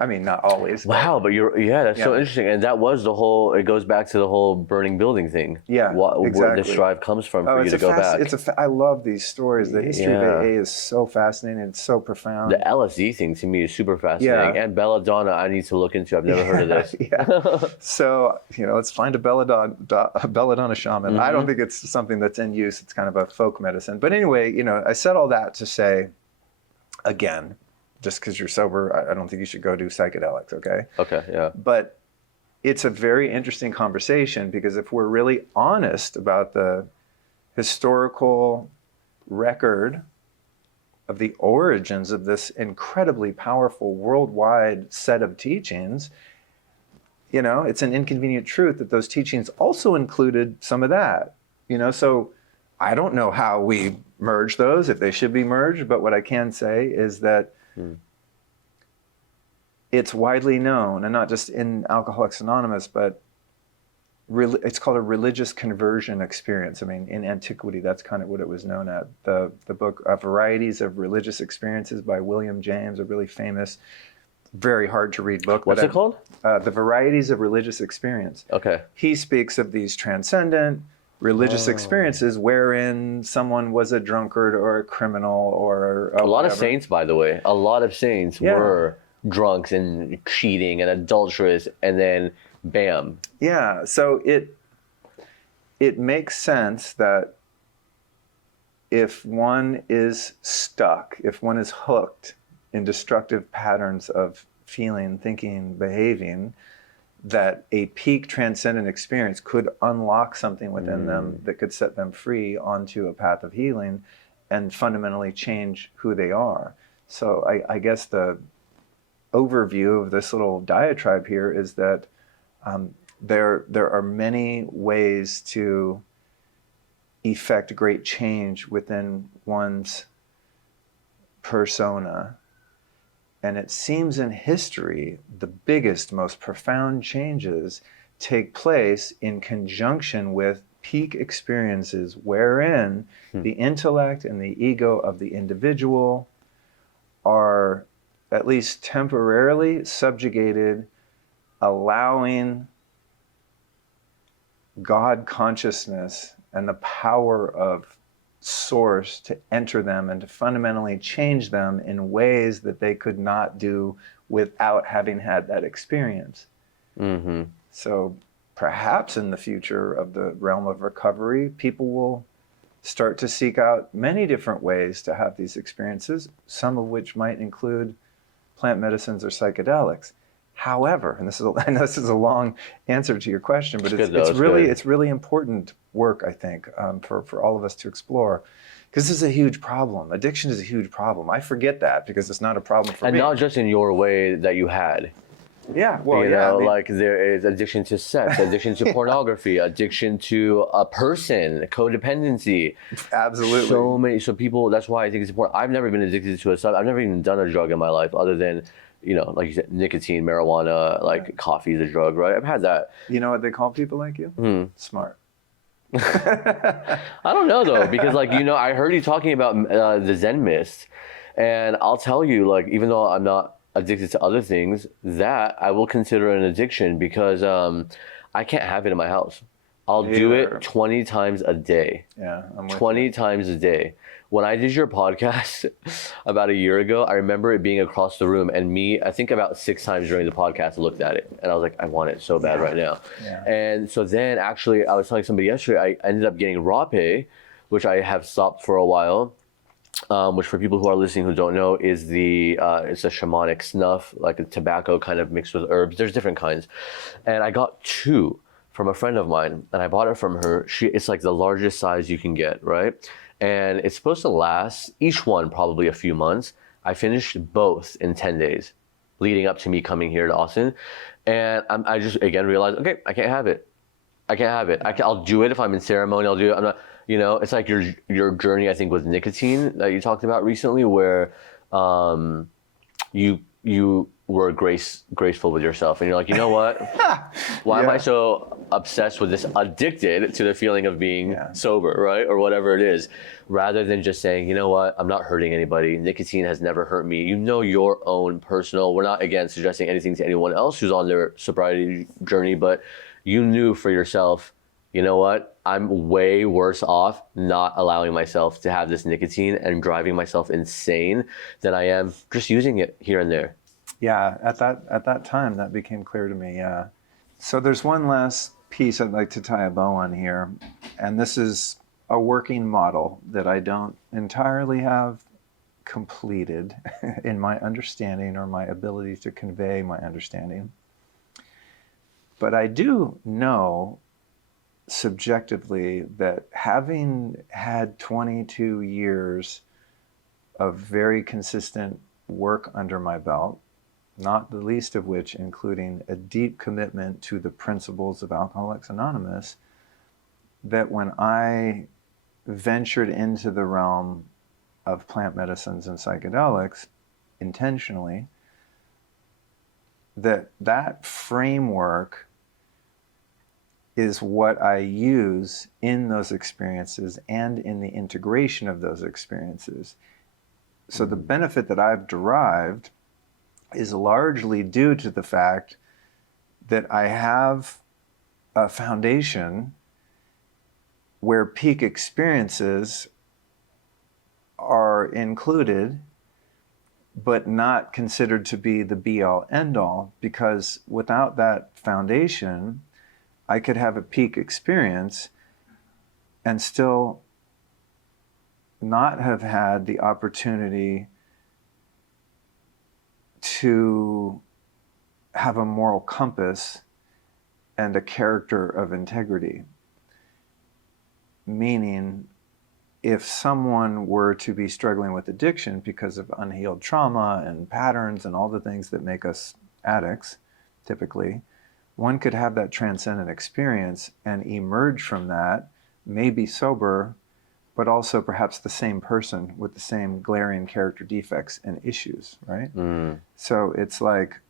I mean, not always. Wow, but that's so interesting. And that was the whole, it goes back to the whole burning building thing. Yeah, exactly. Where this drive comes from for you to go back. I love these stories. The history of AA is so fascinating. It's so profound. The LSD thing to me is super fascinating. Yeah. And Belladonna, I need to look into. I've never heard of this. So, let's find a Belladonna Shaman. Mm-hmm. I don't think it's something that's in use. It's kind of a folk medicine. But anyway, I said all that to say, again, just because you're sober, I don't think you should go do psychedelics, okay? Okay, yeah. But it's a very interesting conversation, because if we're really honest about the historical record of the origins of this incredibly powerful worldwide set of teachings, it's an inconvenient truth that those teachings also included some of that. So I don't know how we merge those, if they should be merged, but what I can say is that it's widely known, and not just in Alcoholics Anonymous, but it's called a religious conversion experience. I mean, in antiquity, that's kind of what it was known as. The book Varieties of Religious Experiences by William James, a really famous, very hard to read book. What's it called? The Varieties of Religious Experience. Okay. He speaks of these transcendent religious experiences wherein someone was a drunkard or a criminal or a lot of saints, by the way. A lot of saints were drunks and cheating and adulterous, and then bam. Yeah, so it makes sense that if one is stuck, if one is hooked in destructive patterns of feeling, thinking, behaving, that a peak transcendent experience could unlock something within them that could set them free onto a path of healing and fundamentally change who they are. So I guess the overview of this little diatribe here is that there are many ways to effect great change within one's persona. And it seems in history, the biggest, most profound changes take place in conjunction with peak experiences wherein the intellect and the ego of the individual are at least temporarily subjugated, allowing God consciousness and the power of source to enter them and to fundamentally change them in ways that they could not do without having had that experience. Mm-hmm. So perhaps in the future of the realm of recovery, people will start to seek out many different ways to have these experiences, some of which might include plant medicines or psychedelics. However, and I know this is a long answer to your question, but it's really important work, I think, for all of us to explore. Because this is a huge problem. Addiction is a huge problem. I forget that because it's not a problem for And me. not just in your way that you had. Yeah, well, You yeah. know, I mean, like there is addiction to sex, addiction to pornography, addiction to a person, codependency. absolutely. So many. So people. That's why I think it's important. I've never been addicted to a sub. I've never even done a drug in my life, other than, you know, like you said, nicotine, marijuana, like coffee is a drug, right? I've had that. You know what they call people like you? Smart. I don't know though, because like, you know, I heard you talking about the Zen mist, and I'll tell you, like, even though I'm not addicted to other things, that I will consider an addiction because I can't have it in my house. I'll do it 20 times a day. Yeah, I'm with 20 you. times a day. When I did your podcast about a year ago, I remember it being across the room, and me, I think about 6 times during the podcast, I looked at it and I was like, I want it so bad right now. Yeah. And so then actually, I was telling somebody yesterday, I ended up getting rape, which I have stopped for a while. Which for people who are listening who don't know is it's a shamanic snuff, like a tobacco kind of mixed with herbs. There's different kinds. And I got 2 from a friend of mine, and I bought it from her. It's like the largest size you can get, right? And it's supposed to last, each one probably a few months. I finished both in 10 days leading up to me coming here to Austin. And I just, again, realized, okay, I can't have it. I can't have it. I'll do it if I'm in ceremony. I'll do it. I'm not, you know, it's like your journey, I think, with nicotine that you talked about recently, where you were graceful with yourself, and you're like, you know what? Why am I so obsessed with this, addicted to the feeling of being sober, right? Or whatever it is, rather than just saying, you know what? I'm not hurting anybody. Nicotine has never hurt me. You know, your own personal, we're not, again, suggesting anything to anyone else who's on their sobriety journey, but you knew for yourself, you know what? I'm way worse off not allowing myself to have this nicotine and driving myself insane than I am just using it here and there. Yeah, at that time, that became clear to me, yeah. So there's one last piece I'd like to tie a bow on here, and this is a working model that I don't entirely have completed in my understanding or my ability to convey my understanding. But I do know subjectively that having had 22 years of very consistent work under my belt, not the least of which including a deep commitment to the principles of Alcoholics Anonymous, that when I ventured into the realm of plant medicines and psychedelics intentionally, that framework is what I use in those experiences and in the integration of those experiences. So the benefit that I've derived is largely due to the fact that I have a foundation where peak experiences are included, but not considered to be the be-all, end-all, because without that foundation, I could have a peak experience and still not have had the opportunity to have a moral compass and a character of integrity. Meaning, if someone were to be struggling with addiction because of unhealed trauma and patterns and all the things that make us addicts, typically, one could have that transcendent experience and emerge from that, maybe sober, but also perhaps the same person with the same glaring character defects and issues, right? So it's like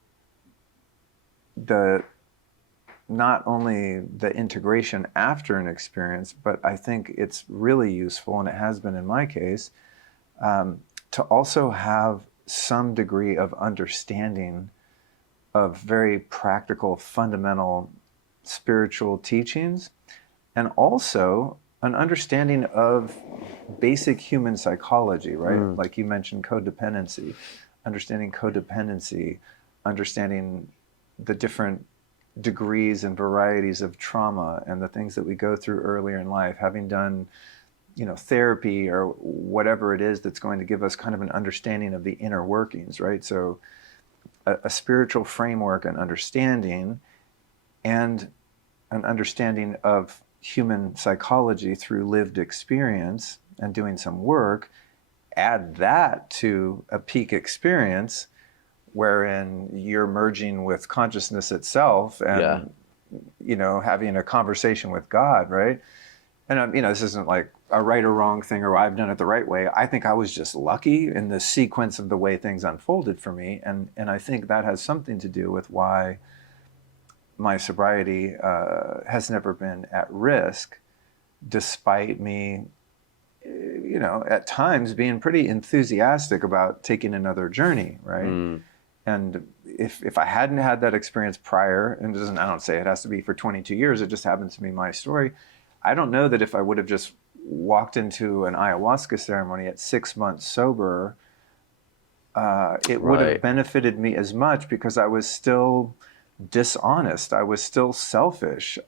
not only the integration after an experience, but I think it's really useful, and it has been in my case, to also have some degree of understanding of very practical, fundamental spiritual teachings, and also an understanding of basic human psychology, right? Like you mentioned codependency, understanding the different degrees and varieties of trauma and the things that we go through earlier in life, having done, therapy or whatever it is that's going to give us kind of an understanding of the inner workings, right? So a spiritual framework and understanding, and an understanding of human psychology through lived experience and doing some work, add that to a peak experience wherein you're merging with consciousness itself and, having a conversation with God, right? And, this isn't like a right or wrong thing or I've done it the right way. I think I was just lucky in the sequence of the way things unfolded for me. And I think that has something to do with why my sobriety has never been at risk, despite me, at times being pretty enthusiastic about taking another journey, right? And if I hadn't had that experience prior, and I don't say it has to be for 22 years, it just happens to be my story. I don't know that if I would have just walked into an ayahuasca ceremony at 6 months sober, it would have benefited me as much, because I was still dishonest. I was still selfish,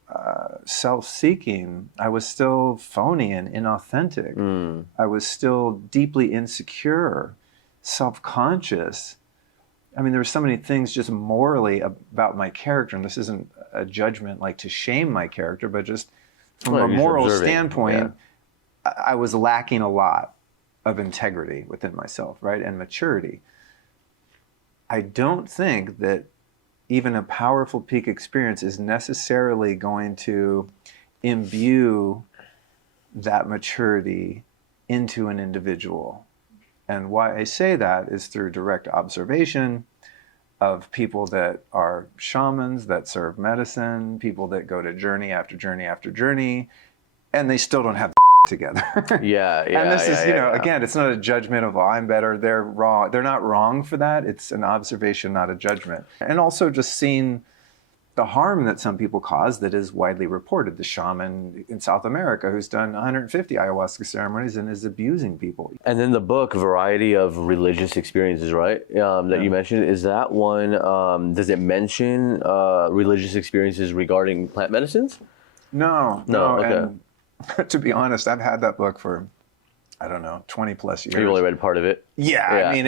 self-seeking. I was still phony and inauthentic. I was still deeply insecure, self-conscious. I mean, there were so many things just morally about my character, and this isn't a judgment like to shame my character, but just from a moral standpoint, I was lacking a lot of integrity within myself, right? And maturity. I don't think that even a powerful peak experience is necessarily going to imbue that maturity into an individual. And why I say that is through direct observation of people that are shamans, that serve medicine, people that go to journey after journey after journey, and they still don't have together. And this is, again, it's not a judgment of, I'm better, they're wrong. They're not wrong for that. It's an observation, not a judgment. And also just seeing the harm that some people cause that is widely reported. The shaman in South America who's done 150 ayahuasca ceremonies and is abusing people. And then the book, Variety of Religious Experiences, right? That you mentioned, is that one, does it mention religious experiences regarding plant medicines? No. Okay. And to be honest, I've had that book for, 20 plus years. You only read part of it? I mean,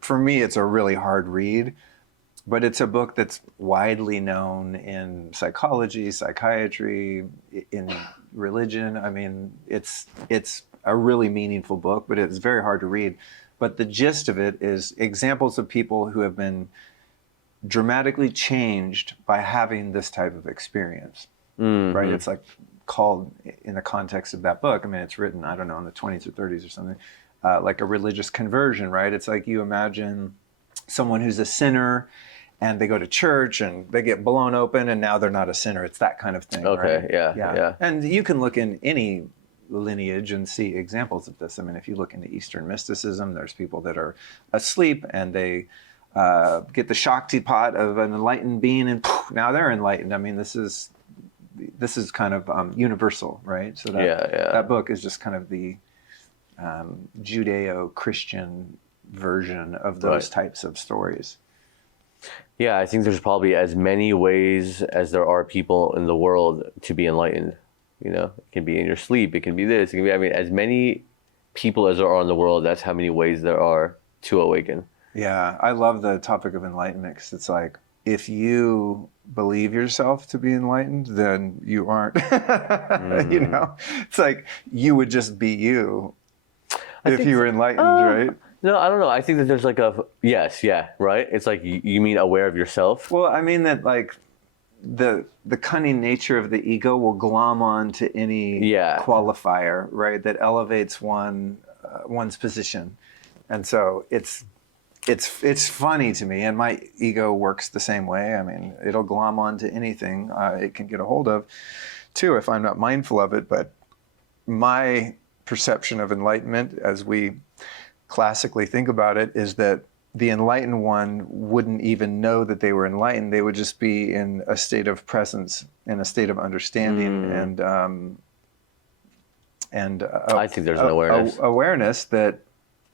for me, it's a really hard read. But it's a book that's widely known in psychology, psychiatry, in religion. I mean, it's a really meaningful book, but it's very hard to read. But the gist of it is examples of people who have been dramatically changed by having this type of experience, right? It's like called, in the context of that book, I mean, it's written, in the 20s or 30s or something, like a religious conversion, right? It's like you imagine someone who's a sinner and they go to church and they get blown open and now they're not a sinner. It's that kind of thing. Okay, right? yeah. And you can look in any lineage and see examples of this. I mean, if you look into Eastern mysticism, there's people that are asleep and they get the Shakti pot of an enlightened being and now they're enlightened. I mean, this is kind of universal, right? So that book is just kind of the Judeo-Christian version of those types of stories. Yeah, I think there's probably as many ways as there are people in the world to be enlightened. It can be in your sleep, it can be this, it can be, as many people as there are in the world, that's how many ways there are to awaken. Yeah, I love the topic of enlightenment, because it's like, if you believe yourself to be enlightened, then you aren't. It's like you would just be you if you were enlightened, right? No, I don't know. I think that there's like right? It's like you mean aware of yourself? Well, I mean that like the cunning nature of the ego will glom on to any qualifier, right? That elevates one's position. And so it's funny to me, and my ego works the same way. I mean, it'll glom on to anything it can get a hold of too if I'm not mindful of it. But my perception of enlightenment, as we classically think about it, is that the enlightened one wouldn't even know that they were enlightened. They would just be in a state of presence, in a state of understanding, and I think there's an awareness that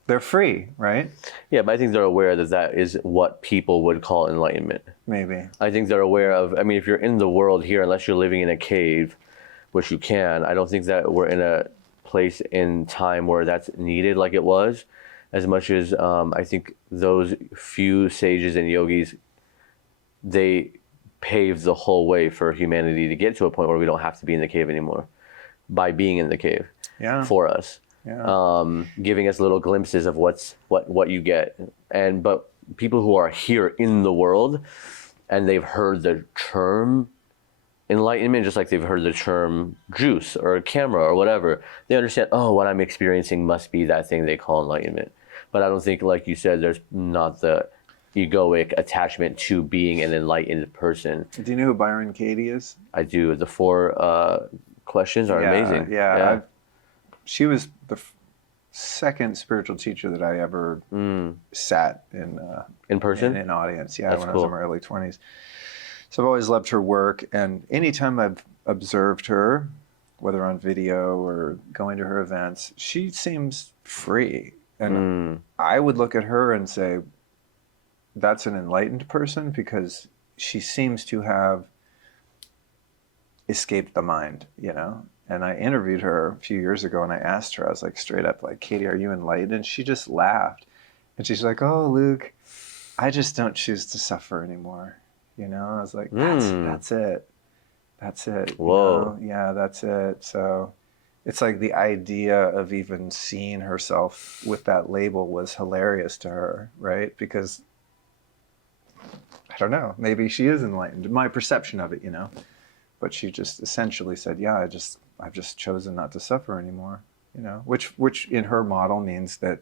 they're free, right? Yeah, but I think they're aware that is what people would call enlightenment. Maybe. I think they're aware of, if you're in the world here, unless you're living in a cave, which you can, I don't think that we're in a place in time where that's needed like it was. As much as I think those few sages and yogis, they paved the whole way for humanity to get to a point where we don't have to be in the cave anymore by being in the cave. for us, giving us little glimpses of what you get. But people who are here in the world and they've heard the term enlightenment, just like they've heard the term juice or camera or whatever, they understand, oh, what I'm experiencing must be that thing they call enlightenment. But I don't think, like you said, there's not the egoic attachment to being an enlightened person. Do you know who Byron Katie is? I do. The 4 questions are amazing. Yeah. She was the second spiritual teacher that I ever sat in person? in audience. Yeah, That's when cool. I was in my early 20s. So I've always loved her work, and anytime I've observed her, whether on video or going to her events, she seems free. And I would look at her and say, that's an enlightened person, because she seems to have escaped the mind, you know? And I interviewed her a few years ago, and I asked her, I was like, straight up, like, Katie, are you enlightened? And she just laughed. And she's like, oh, Luke, I just don't choose to suffer anymore. You know, I was like, that's it. That's it. Whoa. You know? Yeah, that's it. So it's like the idea of even seeing herself with that label was hilarious to her, right? Because I don't know, maybe she is enlightened, my perception of it, you know. But she just essentially said, yeah, I've just chosen not to suffer anymore, you know, which in her model means that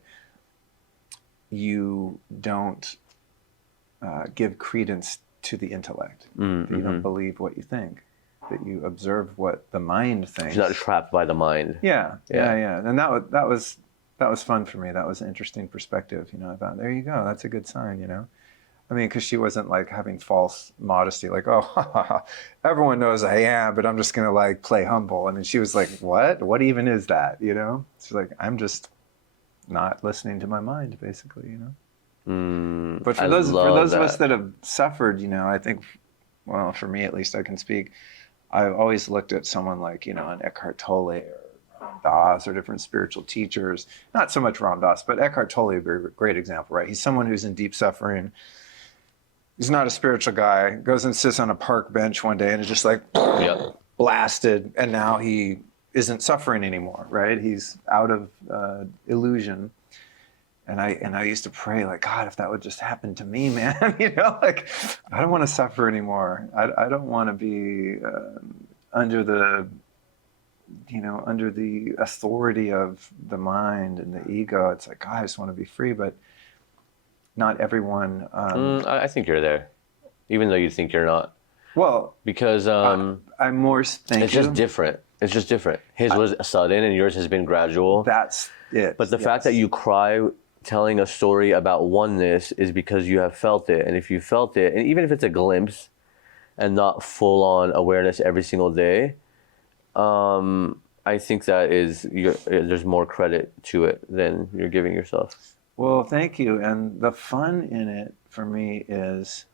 you don't give credence to the intellect, that you don't believe what you think, that you observe what the mind thinks. She's not trapped by the mind. Yeah. And that was fun for me. That was an interesting perspective, you know. I thought, there you go, that's a good sign, you know. I mean, because she wasn't like having false modesty, like, oh, everyone knows I am, but I'm just gonna like play humble. I mean, she was like, what even is that, you know? She's like, I'm just not listening to my mind, basically, you know. But for those of us that have suffered, you know, I think, well, for me at least, I can speak. I've always looked at someone like, you know, an Eckhart Tolle or Ram Dass or different spiritual teachers. Not so much Ram Dass, but Eckhart Tolle would be a great example, right? He's someone who's in deep suffering. He's not a spiritual guy. Goes and sits on a park bench one day and is just like blasted, and now he isn't suffering anymore, right? He's out of illusion. And I used to pray, like, God, if that would just happen to me, man, you know, like, I don't want to suffer anymore. I don't want to be under the authority of the mind and the ego. It's like, God, I just want to be free, but not everyone. I think you're there, even though you think you're not. Well, because I'm more. It's just different. It's just different. His was sudden, and yours has been gradual. That's it. But the fact that you cry telling a story about oneness is because you have felt it. And if you felt it, and even if it's a glimpse and not full on awareness every single day, I think that there's more credit to it than you're giving yourself. Well, thank you. And the fun in it for me is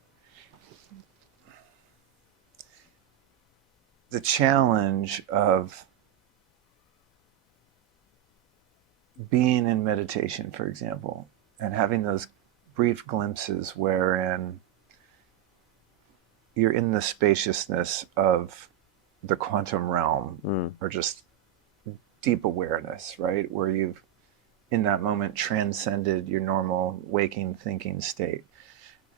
the challenge of being in meditation, for example, and having those brief glimpses wherein you're in the spaciousness of the quantum realm, or just deep awareness, right? Where you've, in that moment, transcended your normal waking thinking state.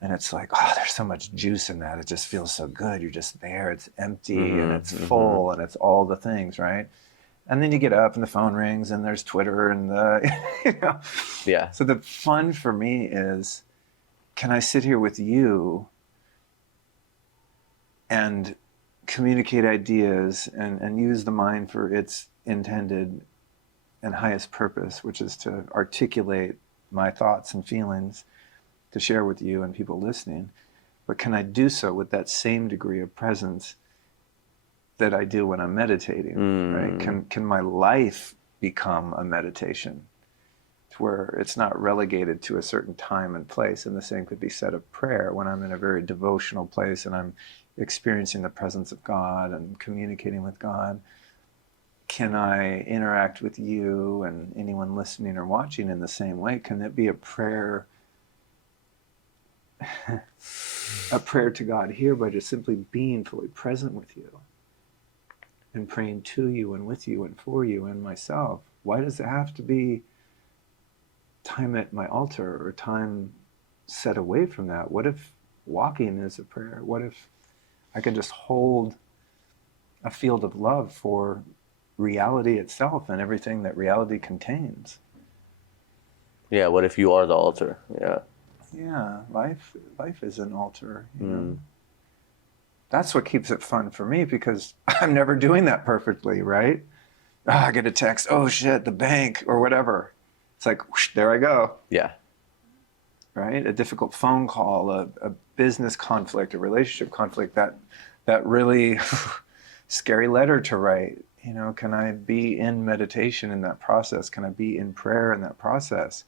And it's like, oh, there's so much juice in that. It just feels so good. You're just there. It's empty and it's full and it's all the things, right? And then you get up and the phone rings and there's Twitter and you know. Yeah. So the fun for me is, can I sit here with you and communicate ideas and use the mind for its intended and highest purpose, which is to articulate my thoughts and feelings to share with you and people listening. But can I do so with that same degree of presence that I do when I'm meditating, right? Can my life become a meditation to where it's not relegated to a certain time and place? And the same could be said of prayer. When I'm in a very devotional place and I'm experiencing the presence of God and communicating with God, can I interact with you and anyone listening or watching in the same way? Can it be a prayer to God here by just simply being fully present with you? and praying to you and with you and for you and myself? Why does it have to be time at my altar or time set away from that? What if walking is a prayer? What if I can just hold a field of love for reality itself and everything that reality contains? Yeah, what if you are the altar? Yeah. Yeah, life is an altar, you know. That's what keeps it fun for me, because I'm never doing that perfectly, right? I get a text, oh shit, the bank or whatever. It's like, whoosh, there I go. Yeah. Right? A difficult phone call, a business conflict, a relationship conflict, that really scary letter to write. You know, can I be in meditation in that process? Can I be in prayer in that process?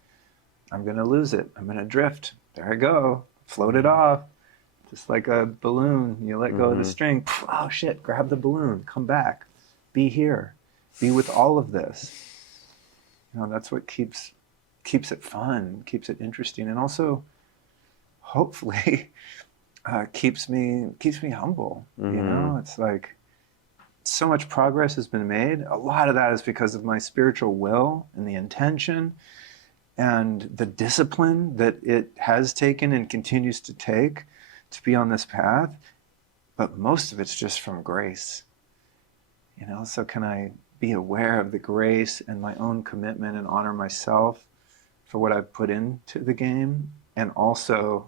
I'm going to lose it. I'm going to drift. There I go. Float it off. Just like a balloon. You let go of the string. Oh shit, grab the balloon. Come back. Be here. Be with all of this. You know, that's what keeps it fun, keeps it interesting, and also hopefully keeps me humble. You know, it's like so much progress has been made. A lot of that is because of my spiritual will and the intention and the discipline that it has taken and continues to take to be on this path. But most of it's just from grace. You know, so can I be aware of the grace and my own commitment and honor myself for what I've put into the game, and also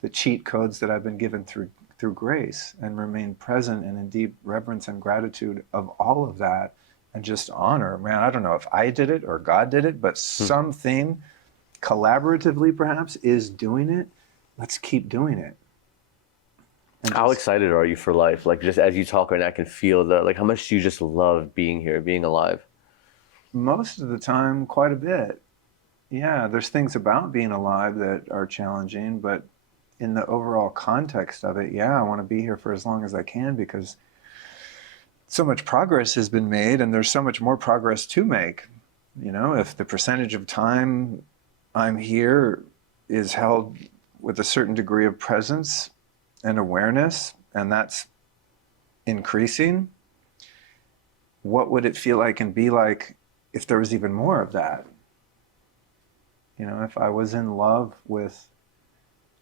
the cheat codes that I've been given through grace, and remain present and in deep reverence and gratitude of all of that, and just honor. Man, I don't know if I did it or God did it, but something collaboratively perhaps is doing it. Let's keep doing it. And How excited are you for life? Like, just as you talk right now, I can feel how much do you just love being here, being alive? Most of the time, quite a bit. Yeah, there's things about being alive that are challenging, but in the overall context of it, yeah, I want to be here for as long as I can, because so much progress has been made and there's so much more progress to make. You know, if the percentage of time I'm here is held with a certain degree of presence and awareness, and that's increasing, what would it feel like and be like if there was even more of that? You know, if I was in love with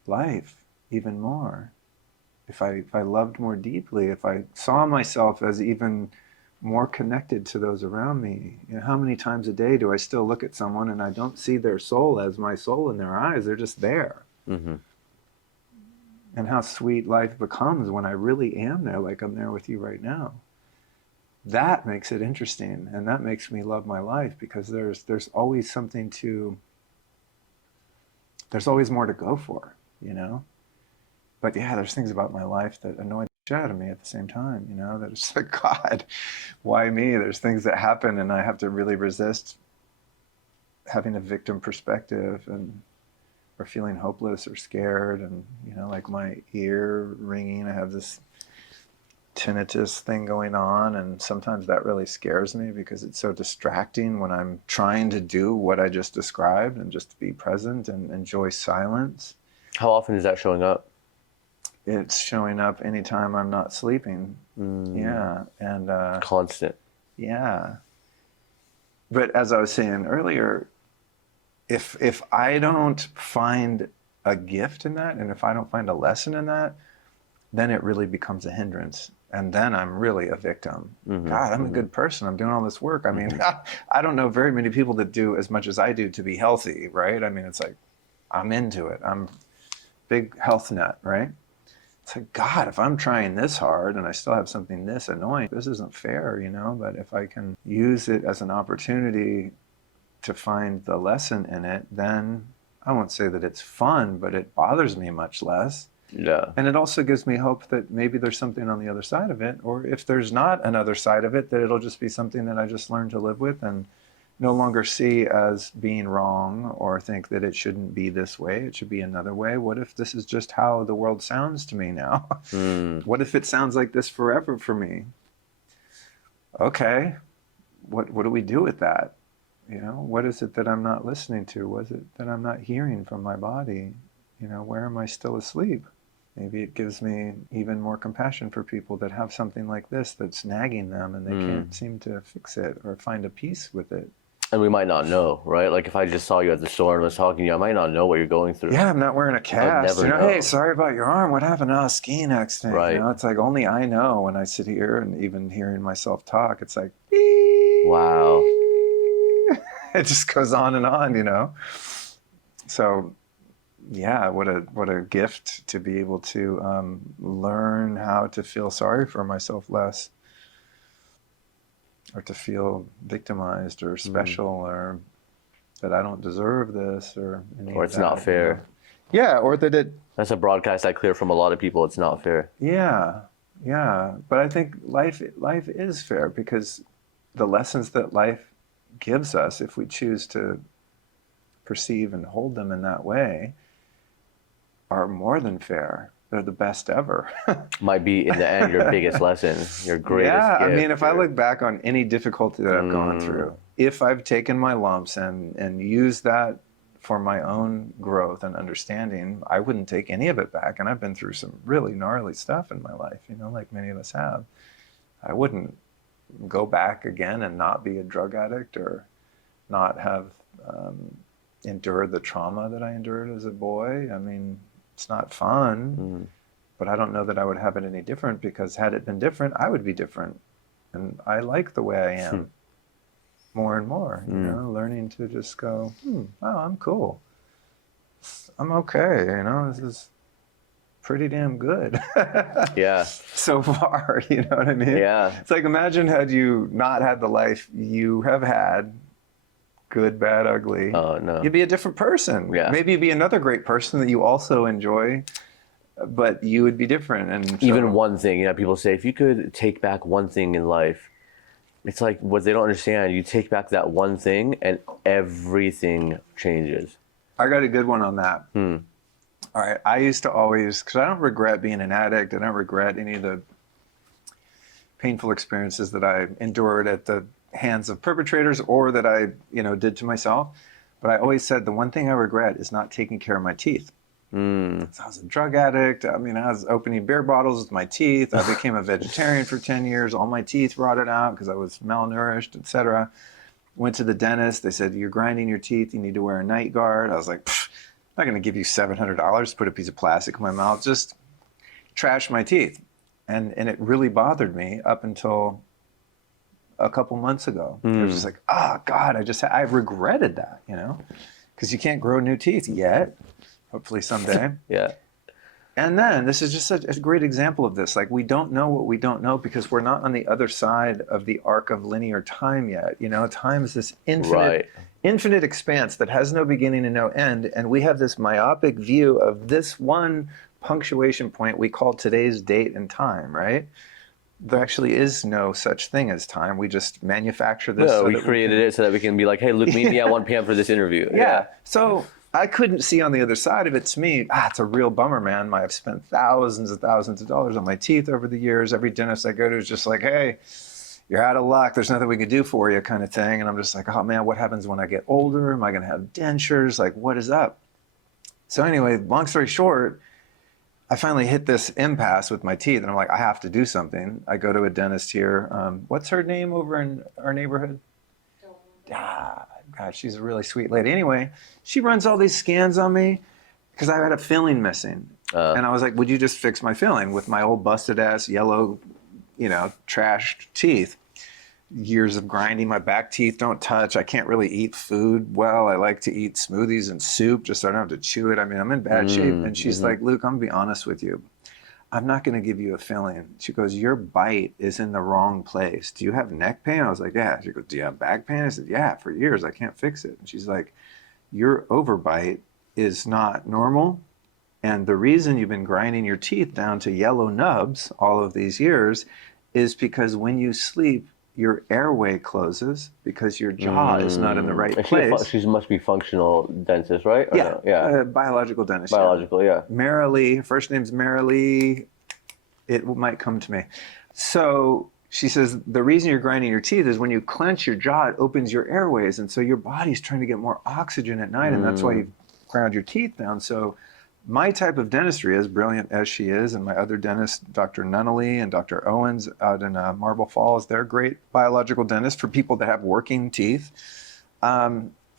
life even more, if I loved more deeply, if I saw myself as even more connected to those around me. You know, how many times a day do I still look at someone and I don't see their soul as my soul in their eyes? They're just there. And how sweet life becomes when I really am there, like I'm there with you right now. That makes it interesting, and that makes me love my life, because there's always something there's always more to go for, you know? But yeah, there's things about my life that annoy the shit out of me at the same time, you know? That it's like, God, why me? There's things that happen and I have to really resist having a victim perspective, or feeling hopeless or scared, and, you know, like my ear ringing, I have this tinnitus thing going on, and sometimes that really scares me because it's so distracting when I'm trying to do what I just described and just be present and enjoy silence. How often is that showing up? It's showing up anytime I'm not sleeping. Yeah. And Constant. Yeah. But as I was saying earlier, if I don't find a gift in that, and if I don't find a lesson in that, then it really becomes a hindrance. And then I'm really a victim. God, I'm a good person. I'm doing all this work. I mean, I don't know very many people that do as much as I do to be healthy, right? I mean, it's like, I'm into it. I'm big health nut, right? It's like, God, if I'm trying this hard and I still have something this annoying, this isn't fair, you know? But if I can use it as an opportunity to find the lesson in it, then I won't say that it's fun, but it bothers me much less. Yeah. And it also gives me hope that maybe there's something on the other side of it, or if there's not another side of it, that it'll just be something that I just learn to live with and no longer see as being wrong, or think that it shouldn't be this way, it should be another way. What if this is just how the world sounds to me now? What if it sounds like this forever for me? Okay, what do we do with that? You know, what is it that I'm not listening to? What is it that I'm not hearing from my body? You know, where am I still asleep? maybe it gives me even more compassion for people that have something like this that's nagging them and they can't seem to fix it or find a peace with it. And we might not know, right? Like if I just saw you at the store and was talking to you, I might not know what you're going through. Yeah, I'm not wearing a cast. never know. Hey, sorry about your arm. What happened? Oh, skiing accident. Right. It's like only I know when I sit here and even hearing myself talk, it's like, Wow. it just goes on. So, yeah, what a gift to be able to learn how to feel sorry for myself less, or to feel victimized or special, or that I don't deserve this, or Or it's not fair. Yeah, or that it. That's a broadcast I clear from a lot of people. It's not fair. Yeah. But I think life is fair, because the lessons that life gives us, if we choose to perceive and hold them in that way, are more than fair. They're the best ever. Might be, in the end, your biggest lesson, your greatest Yeah, gift. I mean, if I look back on any difficulty that I've gone through, if I've taken my lumps and used that for my own growth and understanding, I wouldn't take any of it back. And I've been through some really gnarly stuff in my life, like many of us have. I wouldn't go back again and not be a drug addict, or not have endured the trauma that I endured as a boy. I mean, it's not fun, but I don't know that I would have it any different, because had it been different, I would be different. And I like the way I am more and more, learning to just go, oh, I'm cool. I'm okay, this is pretty damn good. Yeah. So far, you know what I mean? Yeah. It's like, imagine had you not had the life you have had, good, bad, ugly. Oh, no. You'd be a different person. Yeah. Maybe you'd be another great person that you also enjoy, but you would be different. And so, Even one thing, people say, if you could take back one thing in life, it's like, what they don't understand, you take back that one thing and everything changes. I got a good one on that. All right. I used to always, because I don't regret being an addict. I don't regret any of the painful experiences that I endured at the hands of perpetrators, or that I, did to myself. But I always said the one thing I regret is not taking care of my teeth. So I was a drug addict. I mean, I was opening beer bottles with my teeth. I became a vegetarian for 10 years. All my teeth rotted out because I was malnourished, etc. Went to the dentist. They said, you're grinding your teeth. You need to wear a night guard. I was like, I'm not going to give you $700 to put a piece of plastic in my mouth. Just trash my teeth. And it really bothered me up until a couple months ago. It was just like, oh God, I regretted that, because you can't grow new teeth yet. Hopefully someday. Yeah. And then this is just a great example of this. Like, we don't know what we don't know, because we're not on the other side of the arc of linear time yet. Time is this infinite expanse that has no beginning and no end. And we have this myopic view of this one punctuation point we call today's date and time, right? There actually is no such thing as time. We just manufacture this. No, we created it so that we can be like, hey, Luke, meet me at 1 p.m. for this interview. Yeah. So I couldn't see on the other side of it. To me, it's a real bummer, man. I've spent thousands and thousands of dollars on my teeth over the years. Every dentist I go to is just like, hey, you're out of luck. There's nothing we can do for you, kind of thing. And I'm just like, oh man, what happens when I get older? Am I going to have dentures? Like, what is up? So anyway, long story short, I finally hit this impasse with my teeth, and I'm like, I have to do something. I go to a dentist here. What's her name over in our neighborhood? God, she's a really sweet lady. Anyway, she runs all these scans on me because I had a filling missing. And I was like, would you just fix my filling with my old busted ass yellow, trashed teeth? Years of grinding, my back teeth don't touch. I can't really eat food well. I like to eat smoothies and soup just so I don't have to chew it. I mean, I'm in bad shape. And she's like, Luke, I'm gonna be honest with you. I'm not gonna give you a filling. She goes, your bite is in the wrong place. Do you have neck pain? I was like, yeah. She goes, do you have back pain? I said, yeah, for years. I can't fix it. And she's like, your overbite is not normal. And the reason you've been grinding your teeth down to yellow nubs all of these years is because when you sleep, your airway closes because your jaw is not in the right place. She must be functional dentist, right? Or Yeah, no? Yeah. Biological dentist. Biological, yeah. Marilee, first name's Marilee. It might come to me. So she says, the reason you're grinding your teeth is when you clench your jaw, it opens your airways. And so your body's trying to get more oxygen at night. And that's why you ground your teeth down. So my type of dentistry, as brilliant as she is, and my other dentist, Dr. Nunnally and Dr. Owens out in Marble Falls, they're great biological dentists for people that have working teeth.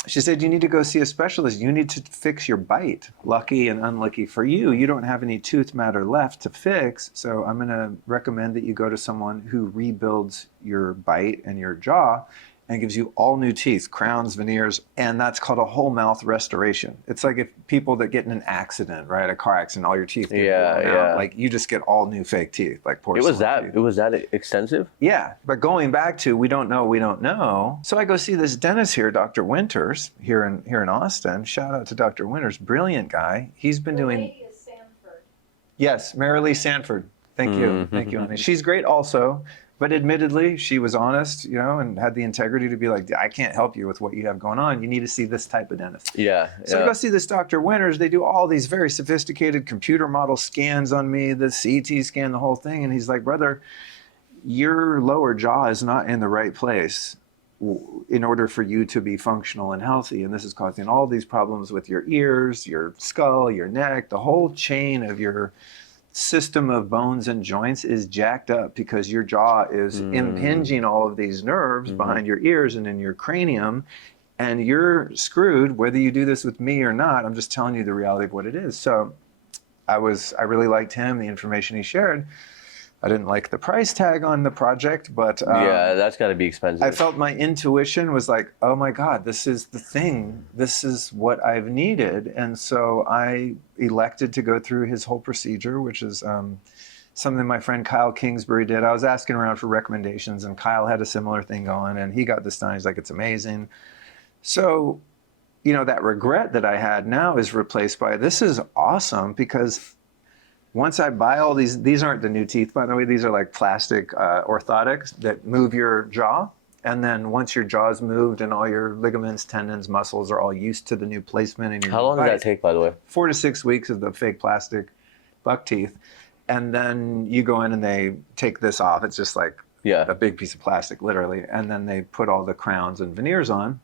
She said, you need to go see a specialist. You need to fix your bite. Lucky and unlucky for you, you don't have any tooth matter left to fix. So I'm going to recommend that you go to someone who rebuilds your bite and your jaw and gives you all new teeth, crowns, veneers, and that's called a whole mouth restoration. It's like if people that get in an accident, right, a car accident, all your teeth get blown out, like you just get all new fake teeth, like porcelain teeth. It was that extensive? Yeah, but going back to we don't know. So I go see this dentist here, Dr. Winters, here in Austin. Shout out to Dr. Winters, brilliant guy. He's been doing. Lady is Sanford. Yes, Marilee Sanford. Thank you, thank you, honey. She's great also. But admittedly, she was honest, and had the integrity to be like, I can't help you with what you have going on. You need to see this type of dentist. Yeah. So I go see this Dr. Winters. They do all these very sophisticated computer model scans on me, the CT scan, the whole thing. And he's like, brother, your lower jaw is not in the right place in order for you to be functional and healthy. And this is causing all these problems with your ears, your skull, your neck, the whole chain of your system of bones and joints is jacked up because your jaw is impinging all of these nerves behind your ears and in your cranium, and you're screwed whether you do this with me or not. I'm just telling you the reality of what it is. So I really liked him, the information he shared. I didn't like the price tag on the project, but yeah, that's got to be expensive. I felt my intuition was like, oh my God, this is the thing. This is what I've needed. And so I elected to go through his whole procedure, which is something my friend Kyle Kingsbury did. I was asking around for recommendations, and Kyle had a similar thing going, and he got this done. He's like, it's amazing. So, that regret that I had now is replaced by, this is awesome, because once I buy all these aren't the new teeth, by the way, these are like plastic orthotics that move your jaw. And then once your jaw's moved and all your ligaments, tendons, muscles are all used to the new placement in your How long does that take, by the way? 4 to 6 weeks of the fake plastic buck teeth. And then you go in and they take this off. It's just like a big piece of plastic, literally. And then they put all the crowns and veneers on.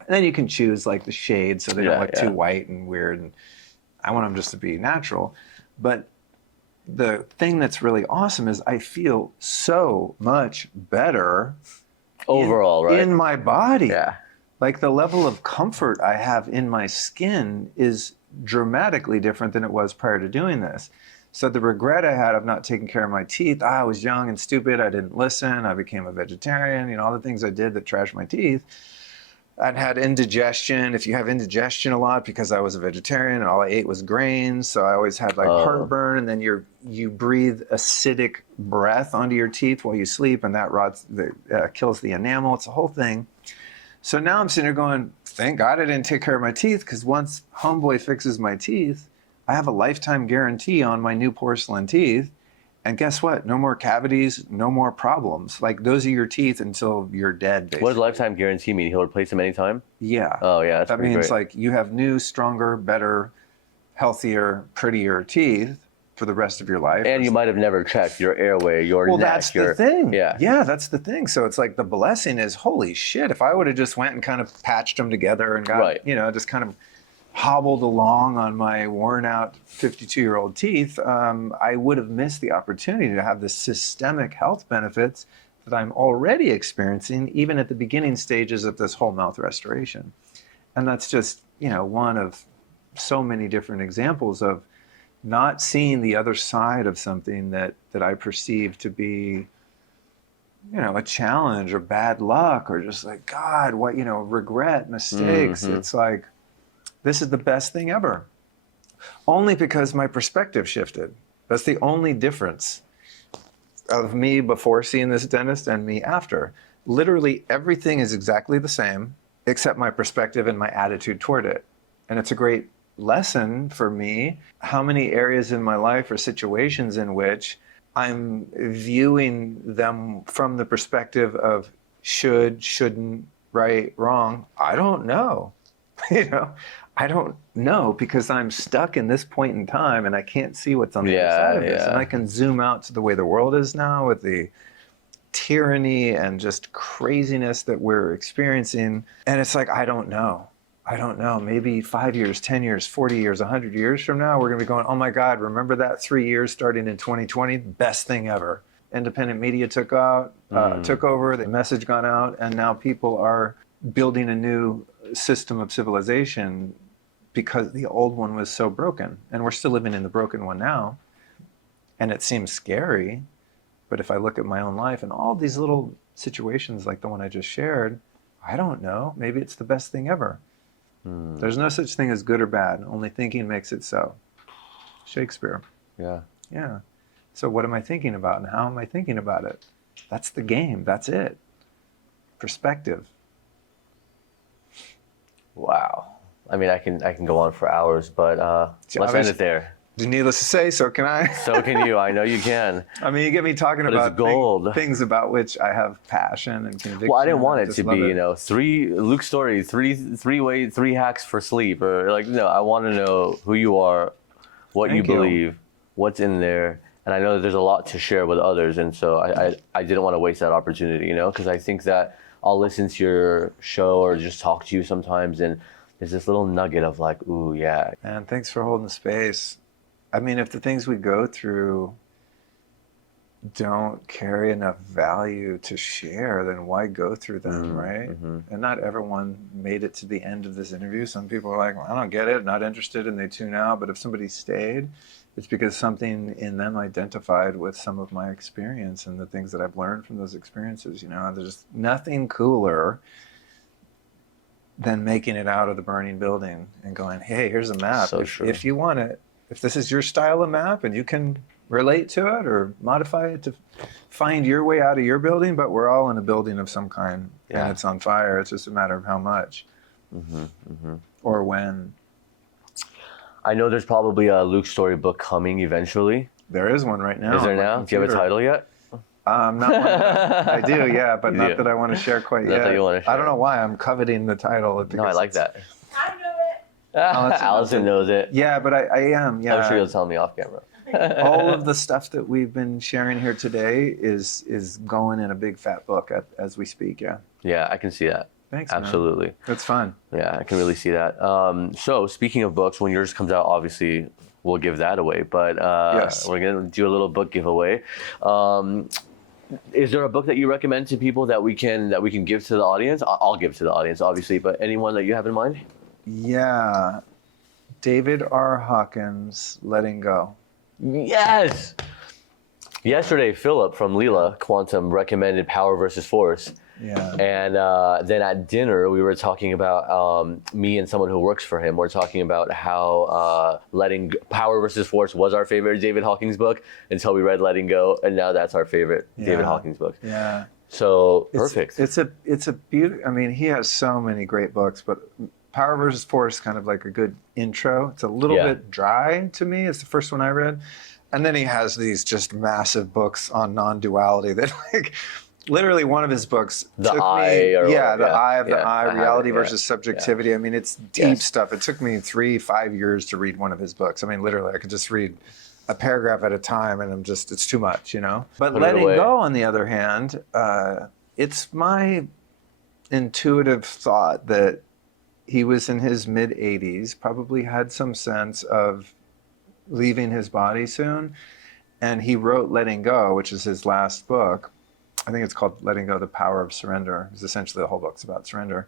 And then you can choose like the shades so they don't look too white and weird. And I want them just to be natural. But the thing that's really awesome is I feel so much better overall, right? In my body. Yeah. Like the level of comfort I have in my skin is dramatically different than it was prior to doing this. So the regret I had of not taking care of my teeth, I was young and stupid, I didn't listen, I became a vegetarian, all the things I did that trashed my teeth. I'd had indigestion. If you have indigestion a lot, because I was a vegetarian and all I ate was grains, so I always had like heartburn, and then you breathe acidic breath onto your teeth while you sleep, and that kills the enamel. It's a whole thing. So now I'm sitting there going, thank God I didn't take care of my teeth, because once homeboy fixes my teeth, I have a lifetime guarantee on my new porcelain teeth. And guess what? No more cavities, no more problems. Like, those are your teeth until you're dead, basically. What does lifetime guarantee mean? He'll replace them anytime? Yeah. Oh, yeah. That's that pretty means great. like you have new, stronger, better, healthier, prettier teeth for the rest of your life. And you might have never checked your airway, your neck. Well, that's the thing. Yeah, that's the thing. So it's like the blessing is, holy shit, if I would have just went and kind of patched them together and got, just kind of hobbled along on my worn out 52-year-old teeth, I would have missed the opportunity to have the systemic health benefits that I'm already experiencing, even at the beginning stages of this whole mouth restoration. And that's just, one of so many different examples of not seeing the other side of something that I perceive to be, a challenge or bad luck or just like, God, what, regret, mistakes. It's like, this is the best thing ever. Only because my perspective shifted. That's the only difference of me before seeing this dentist and me after. Literally everything is exactly the same, except my perspective and my attitude toward it. And it's a great lesson for me, how many areas in my life or situations in which I'm viewing them from the perspective of should, shouldn't, right, wrong. I don't know. I don't know, because I'm stuck in this point in time and I can't see what's on the other side of this. And I can zoom out to the way the world is now with the tyranny and just craziness that we're experiencing. And it's like, I don't know. I don't know, maybe 5 years, 10 years, 40 years, 100 years from now, we're going to be going, oh my God, remember that 3 years starting in 2020? Best thing ever. Independent media took over, the message gone out, and now people are building a new system of civilization because the old one was so broken. And we're still living in the broken one now. And it seems scary. But if I look at my own life and all these little situations like the one I just shared, I don't know, maybe it's the best thing ever. There's no such thing as good or bad. Only thinking makes it so. Shakespeare. Yeah. Yeah. So what am I thinking about and how am I thinking about it? That's the game. That's it. Perspective. Wow. I mean, I can go on for hours, but let's end it there. Needless to say, so can I. So can you. I know you can. I mean, you get me talking But about it's gold. Things about which I have passion and conviction. Well, I didn't want it just to love be, Luke's story, three hacks for sleep, or like, no, I want to know who you are, what Thank you you. believe, what's in there. And I know that there's a lot to share with others. And so I didn't want to waste that opportunity, because I think that I'll listen to your show or just talk to you sometimes. And there's this little nugget of like, ooh, yeah. And thanks for holding space. I mean, if the things we go through don't carry enough value to share, then why go through them, right? And not everyone made it to the end of this interview. Some people are like, well, I don't get it, not interested, and they tune out. But if somebody stayed, it's because something in them identified with some of my experience and the things that I've learned from those experiences. There's nothing cooler than making it out of the burning building and going, hey, here's a map. So true. If you want it, if this is your style of map and you can relate to it or modify it to find your way out of your building, but we're all in a building of some kind and it's on fire. It's just a matter of how much or when. I know there's probably a Luke story book coming eventually. There is one right now. Is there now? Do you have a title yet? Not one I do, yeah, but not do. that I want to share quite Not yet. that you want to I don't share. know why I'm coveting the title. No, I like that. I know it. Allison knows it. Yeah, but I am. Yeah, I'm sure you'll tell me off camera. all of the stuff that we've been sharing here today is going in a big fat book as we speak. Yeah. Yeah, I can see that. Thanks, man. Absolutely. That's fun. Yeah, I can really see that. So speaking of books, when yours comes out, obviously we'll give that away. But Yes. we're gonna do a little book giveaway. Is there a book that you recommend to people that we can give to the audience? I'll give to the audience, obviously, but anyone that you have in mind? Yeah. David R. Hawkins, Letting Go. Yes. Yesterday, Philip from Leela Quantum recommended Power versus Force. Yeah. And then at dinner, we were talking about me and someone who works for him. We're talking about how Power versus Force was our favorite David Hawkins book until we read Letting Go, and now that's our favorite David Hawkins book. Yeah. So perfect. It's a beautiful. I mean, he has so many great books, but Power versus Force is kind of like a good intro. It's a little bit dry to me. It's the first one I read, and then he has these just massive books on non-duality that like. Literally, one of his books The took Eye me, or the Eye of the yeah, Eye, I have reality it, versus subjectivity. I mean, it's deep stuff. It took me 3-5 years to read one of his books. I mean, literally, I could just read a paragraph at a time, and it's too much, But Put it Letting away. Go, on the other hand, it's my intuitive thought that he was in his mid-80s, probably had some sense of leaving his body soon, and he wrote Letting Go, which is his last book. I think it's called Letting Go, the Power of Surrender. It's essentially the whole book's about surrender.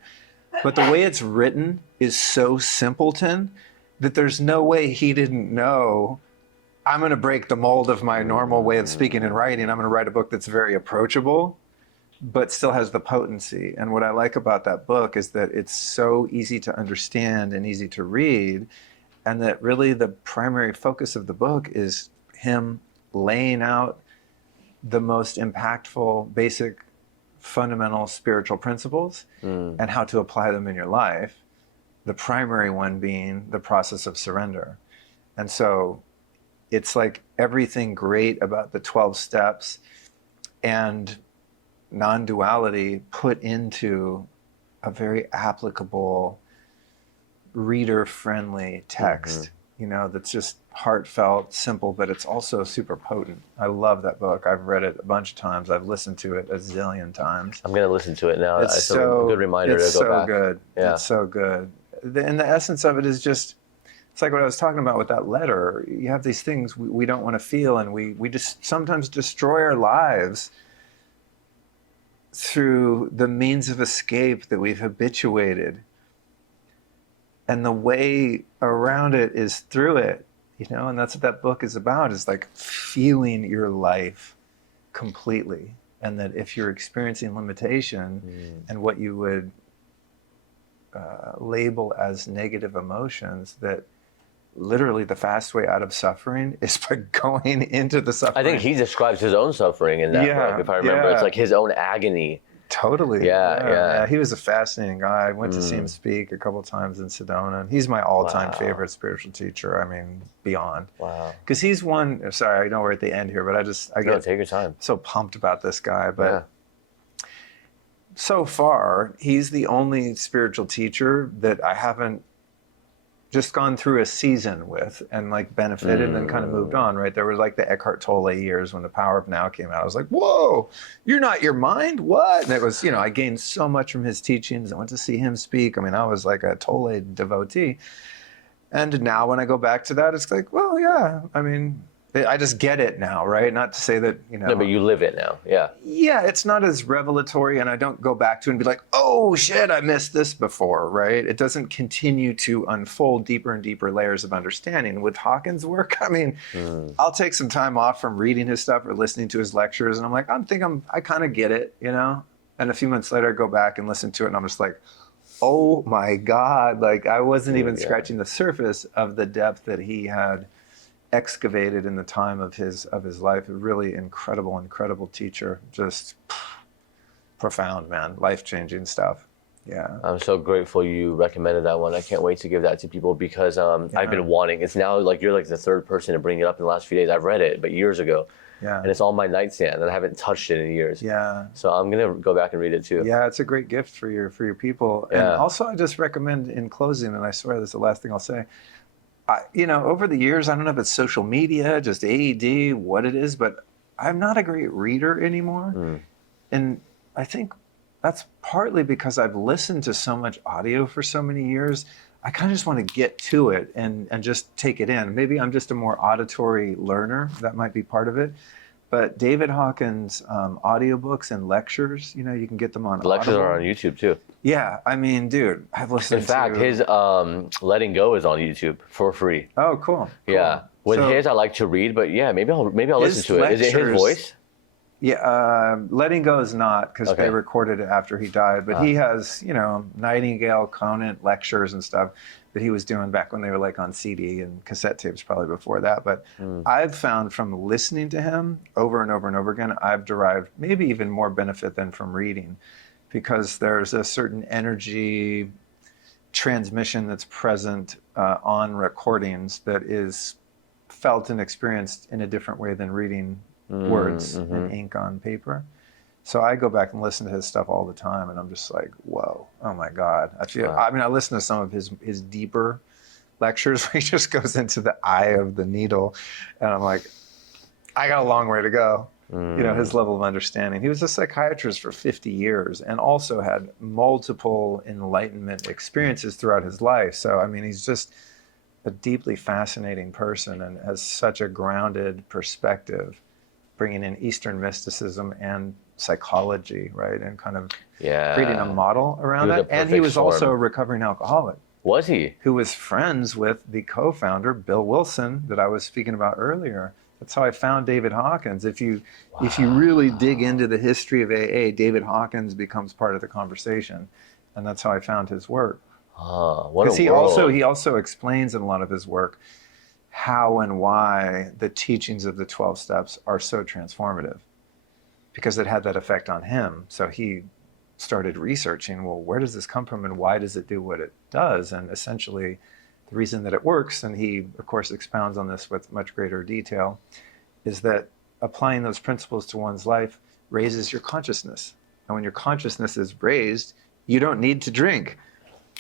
But the way it's written is so simpleton that there's no way he didn't know, I'm going to break the mold of my normal way of speaking and writing. I'm going to write a book that's very approachable, but still has the potency. And what I like about that book is that it's so easy to understand and easy to read, and that really the primary focus of the book is him laying out the most impactful, basic, fundamental spiritual principles and how to apply them in your life. The primary one being the process of surrender. And so it's like everything great about the 12 steps and non-duality put into a very applicable, reader-friendly text, that's just heartfelt, simple, but it's also super potent. I love that book. I've read it a bunch of times. I've listened to it a zillion times. I'm going to listen to it now. It's a good reminder to go back. Good. Yeah. It's so good. and the essence of it is just, it's like what I was talking about with that letter. You have these things we don't want to feel, and we just sometimes destroy our lives through the means of escape that we've habituated. And the way around it is through it, and that's what that book is about, is like feeling your life completely. And that if you're experiencing limitation and what you would label as negative emotions, that literally the fast way out of suffering is by going into the suffering. I think he describes his own suffering in that book, if I remember. It's like his own agony. Totally. Yeah. He was a fascinating guy. I went to see him speak a couple of times in Sedona. And he's my all-time favorite spiritual teacher. I mean, beyond. Wow. Because he's one, sorry, I know we're at the end here, but I get take your time. So pumped about this guy. But so far, he's the only spiritual teacher that I haven't just gone through a season with and like benefited and then kind of moved on, right? There was like the Eckhart Tolle years when The Power of Now came out. I was like, whoa, you're not your mind? What? And it was, I gained so much from his teachings. I went to see him speak. I mean, I was like a Tolle devotee. And now when I go back to that, it's like, well, yeah, I mean, I just get it now, right? Not to say that, No, but you live it now, yeah. Yeah, it's not as revelatory, and I don't go back to it and be like, oh shit, I missed this before, right? It doesn't continue to unfold deeper and deeper layers of understanding. With Hawkins' work, I mean, I'll take some time off from reading his stuff or listening to his lectures, and I'm like, I kind of get it, And a few months later, I go back and listen to it, and I'm just like, oh my God, like I wasn't even scratching the surface of the depth that he had excavated in the time of his life. A really incredible teacher. Just profound, man. Life-changing stuff. Yeah. I'm so grateful you recommended that one. I can't wait to give that to people because I've been wanting. It's now like you're like the third person to bring it up in the last few days. I've read it, but years ago. Yeah. And it's on my nightstand, and I haven't touched it in years. Yeah. So I'm gonna go back and read it too. Yeah, it's a great gift for your people. Yeah. And also, I just recommend in closing, and I swear this is the last thing I'll say. Over the years, I don't know if it's social media, just AED, what it is, but I'm not a great reader anymore. And I think that's partly because I've listened to so much audio for so many years. I kind of just want to get to it and just take it in. Maybe I'm just a more auditory learner. That might be part of it. But David Hawkins' audiobooks and lectures, you can get them on The lectures Audible. are on YouTube too. Yeah, I mean, dude, I've listened to... In fact, his Letting Go is on YouTube for free. Oh, cool. Yeah. With his, I like to read, but yeah, maybe I'll listen to it. Is it his voice? Yeah, Letting Go is not, because they recorded it after he died. But he has, Nightingale, Conant lectures and stuff that he was doing back when they were like on CD and cassette tapes, probably before that. But I've found from listening to him over and over and over again, I've derived maybe even more benefit than from reading, because there's a certain energy transmission that's present on recordings that is felt and experienced in a different way than reading words and ink on paper. So I go back and listen to his stuff all the time, and I'm just like, whoa, oh my God. I listen to some of his deeper lectures where he just goes into the eye of the needle, and I'm like, I got a long way to go. His level of understanding. He was a psychiatrist for 50 years and also had multiple enlightenment experiences throughout his life. So, I mean, he's just a deeply fascinating person and has such a grounded perspective, bringing in Eastern mysticism and psychology, right? And kind of creating a model around that. And he was also a recovering alcoholic. Was he? Who was friends with the co-founder, Bill Wilson, that I was speaking about earlier. That's how I found David Hawkins. If you really dig into the history of AA, David Hawkins becomes part of the conversation. And that's how I found his work. Oh, what a Because he also explains in a lot of his work how and why the teachings of the 12 steps are so transformative, because it had that effect on him. So he started researching, well, where does this come from and why does it do what it does? And essentially the reason that it works, and he of course expounds on this with much greater detail, is that applying those principles to one's life raises your consciousness. And when your consciousness is raised, you don't need to drink.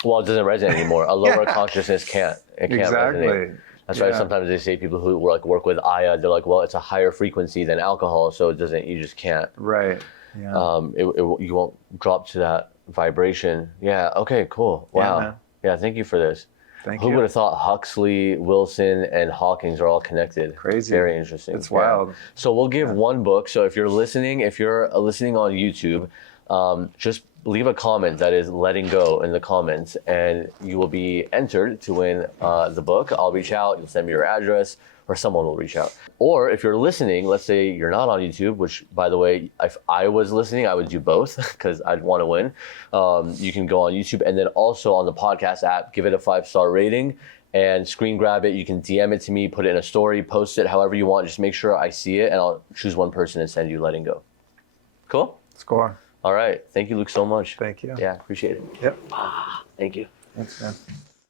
Well, it doesn't resonate anymore. A lower consciousness can't. It can't resonate. That's why sometimes they say people who work with Aya, they're like, well, it's a higher frequency than alcohol, so it doesn't. You just can't. Right. Yeah. You won't drop to that vibration. Yeah. Okay. Cool. Wow. Yeah, thank you for this. Thank Who you. would have thought Huxley, Wilson, and Hawkins are all connected? Crazy. Very interesting. It's wild. So we'll give one book. So if you're listening on YouTube, just leave a comment that is letting go in the comments, and you will be entered to win the book. I'll reach out. You'll send me your address, or someone will reach out. Or if you're listening, let's say you're not on YouTube, which, by the way, if I was listening, I would do both because I'd want to win. You can go on YouTube, and then also on the podcast app, give it a 5-star rating and screen grab it. You can DM it to me, put it in a story, post it, however you want. Just make sure I see it, and I'll choose one person and send you Letting Go. Cool? Score. All right. Thank you, Luke, so much. Thank you. Yeah, appreciate it. Yep. Thank you. Thanks, man.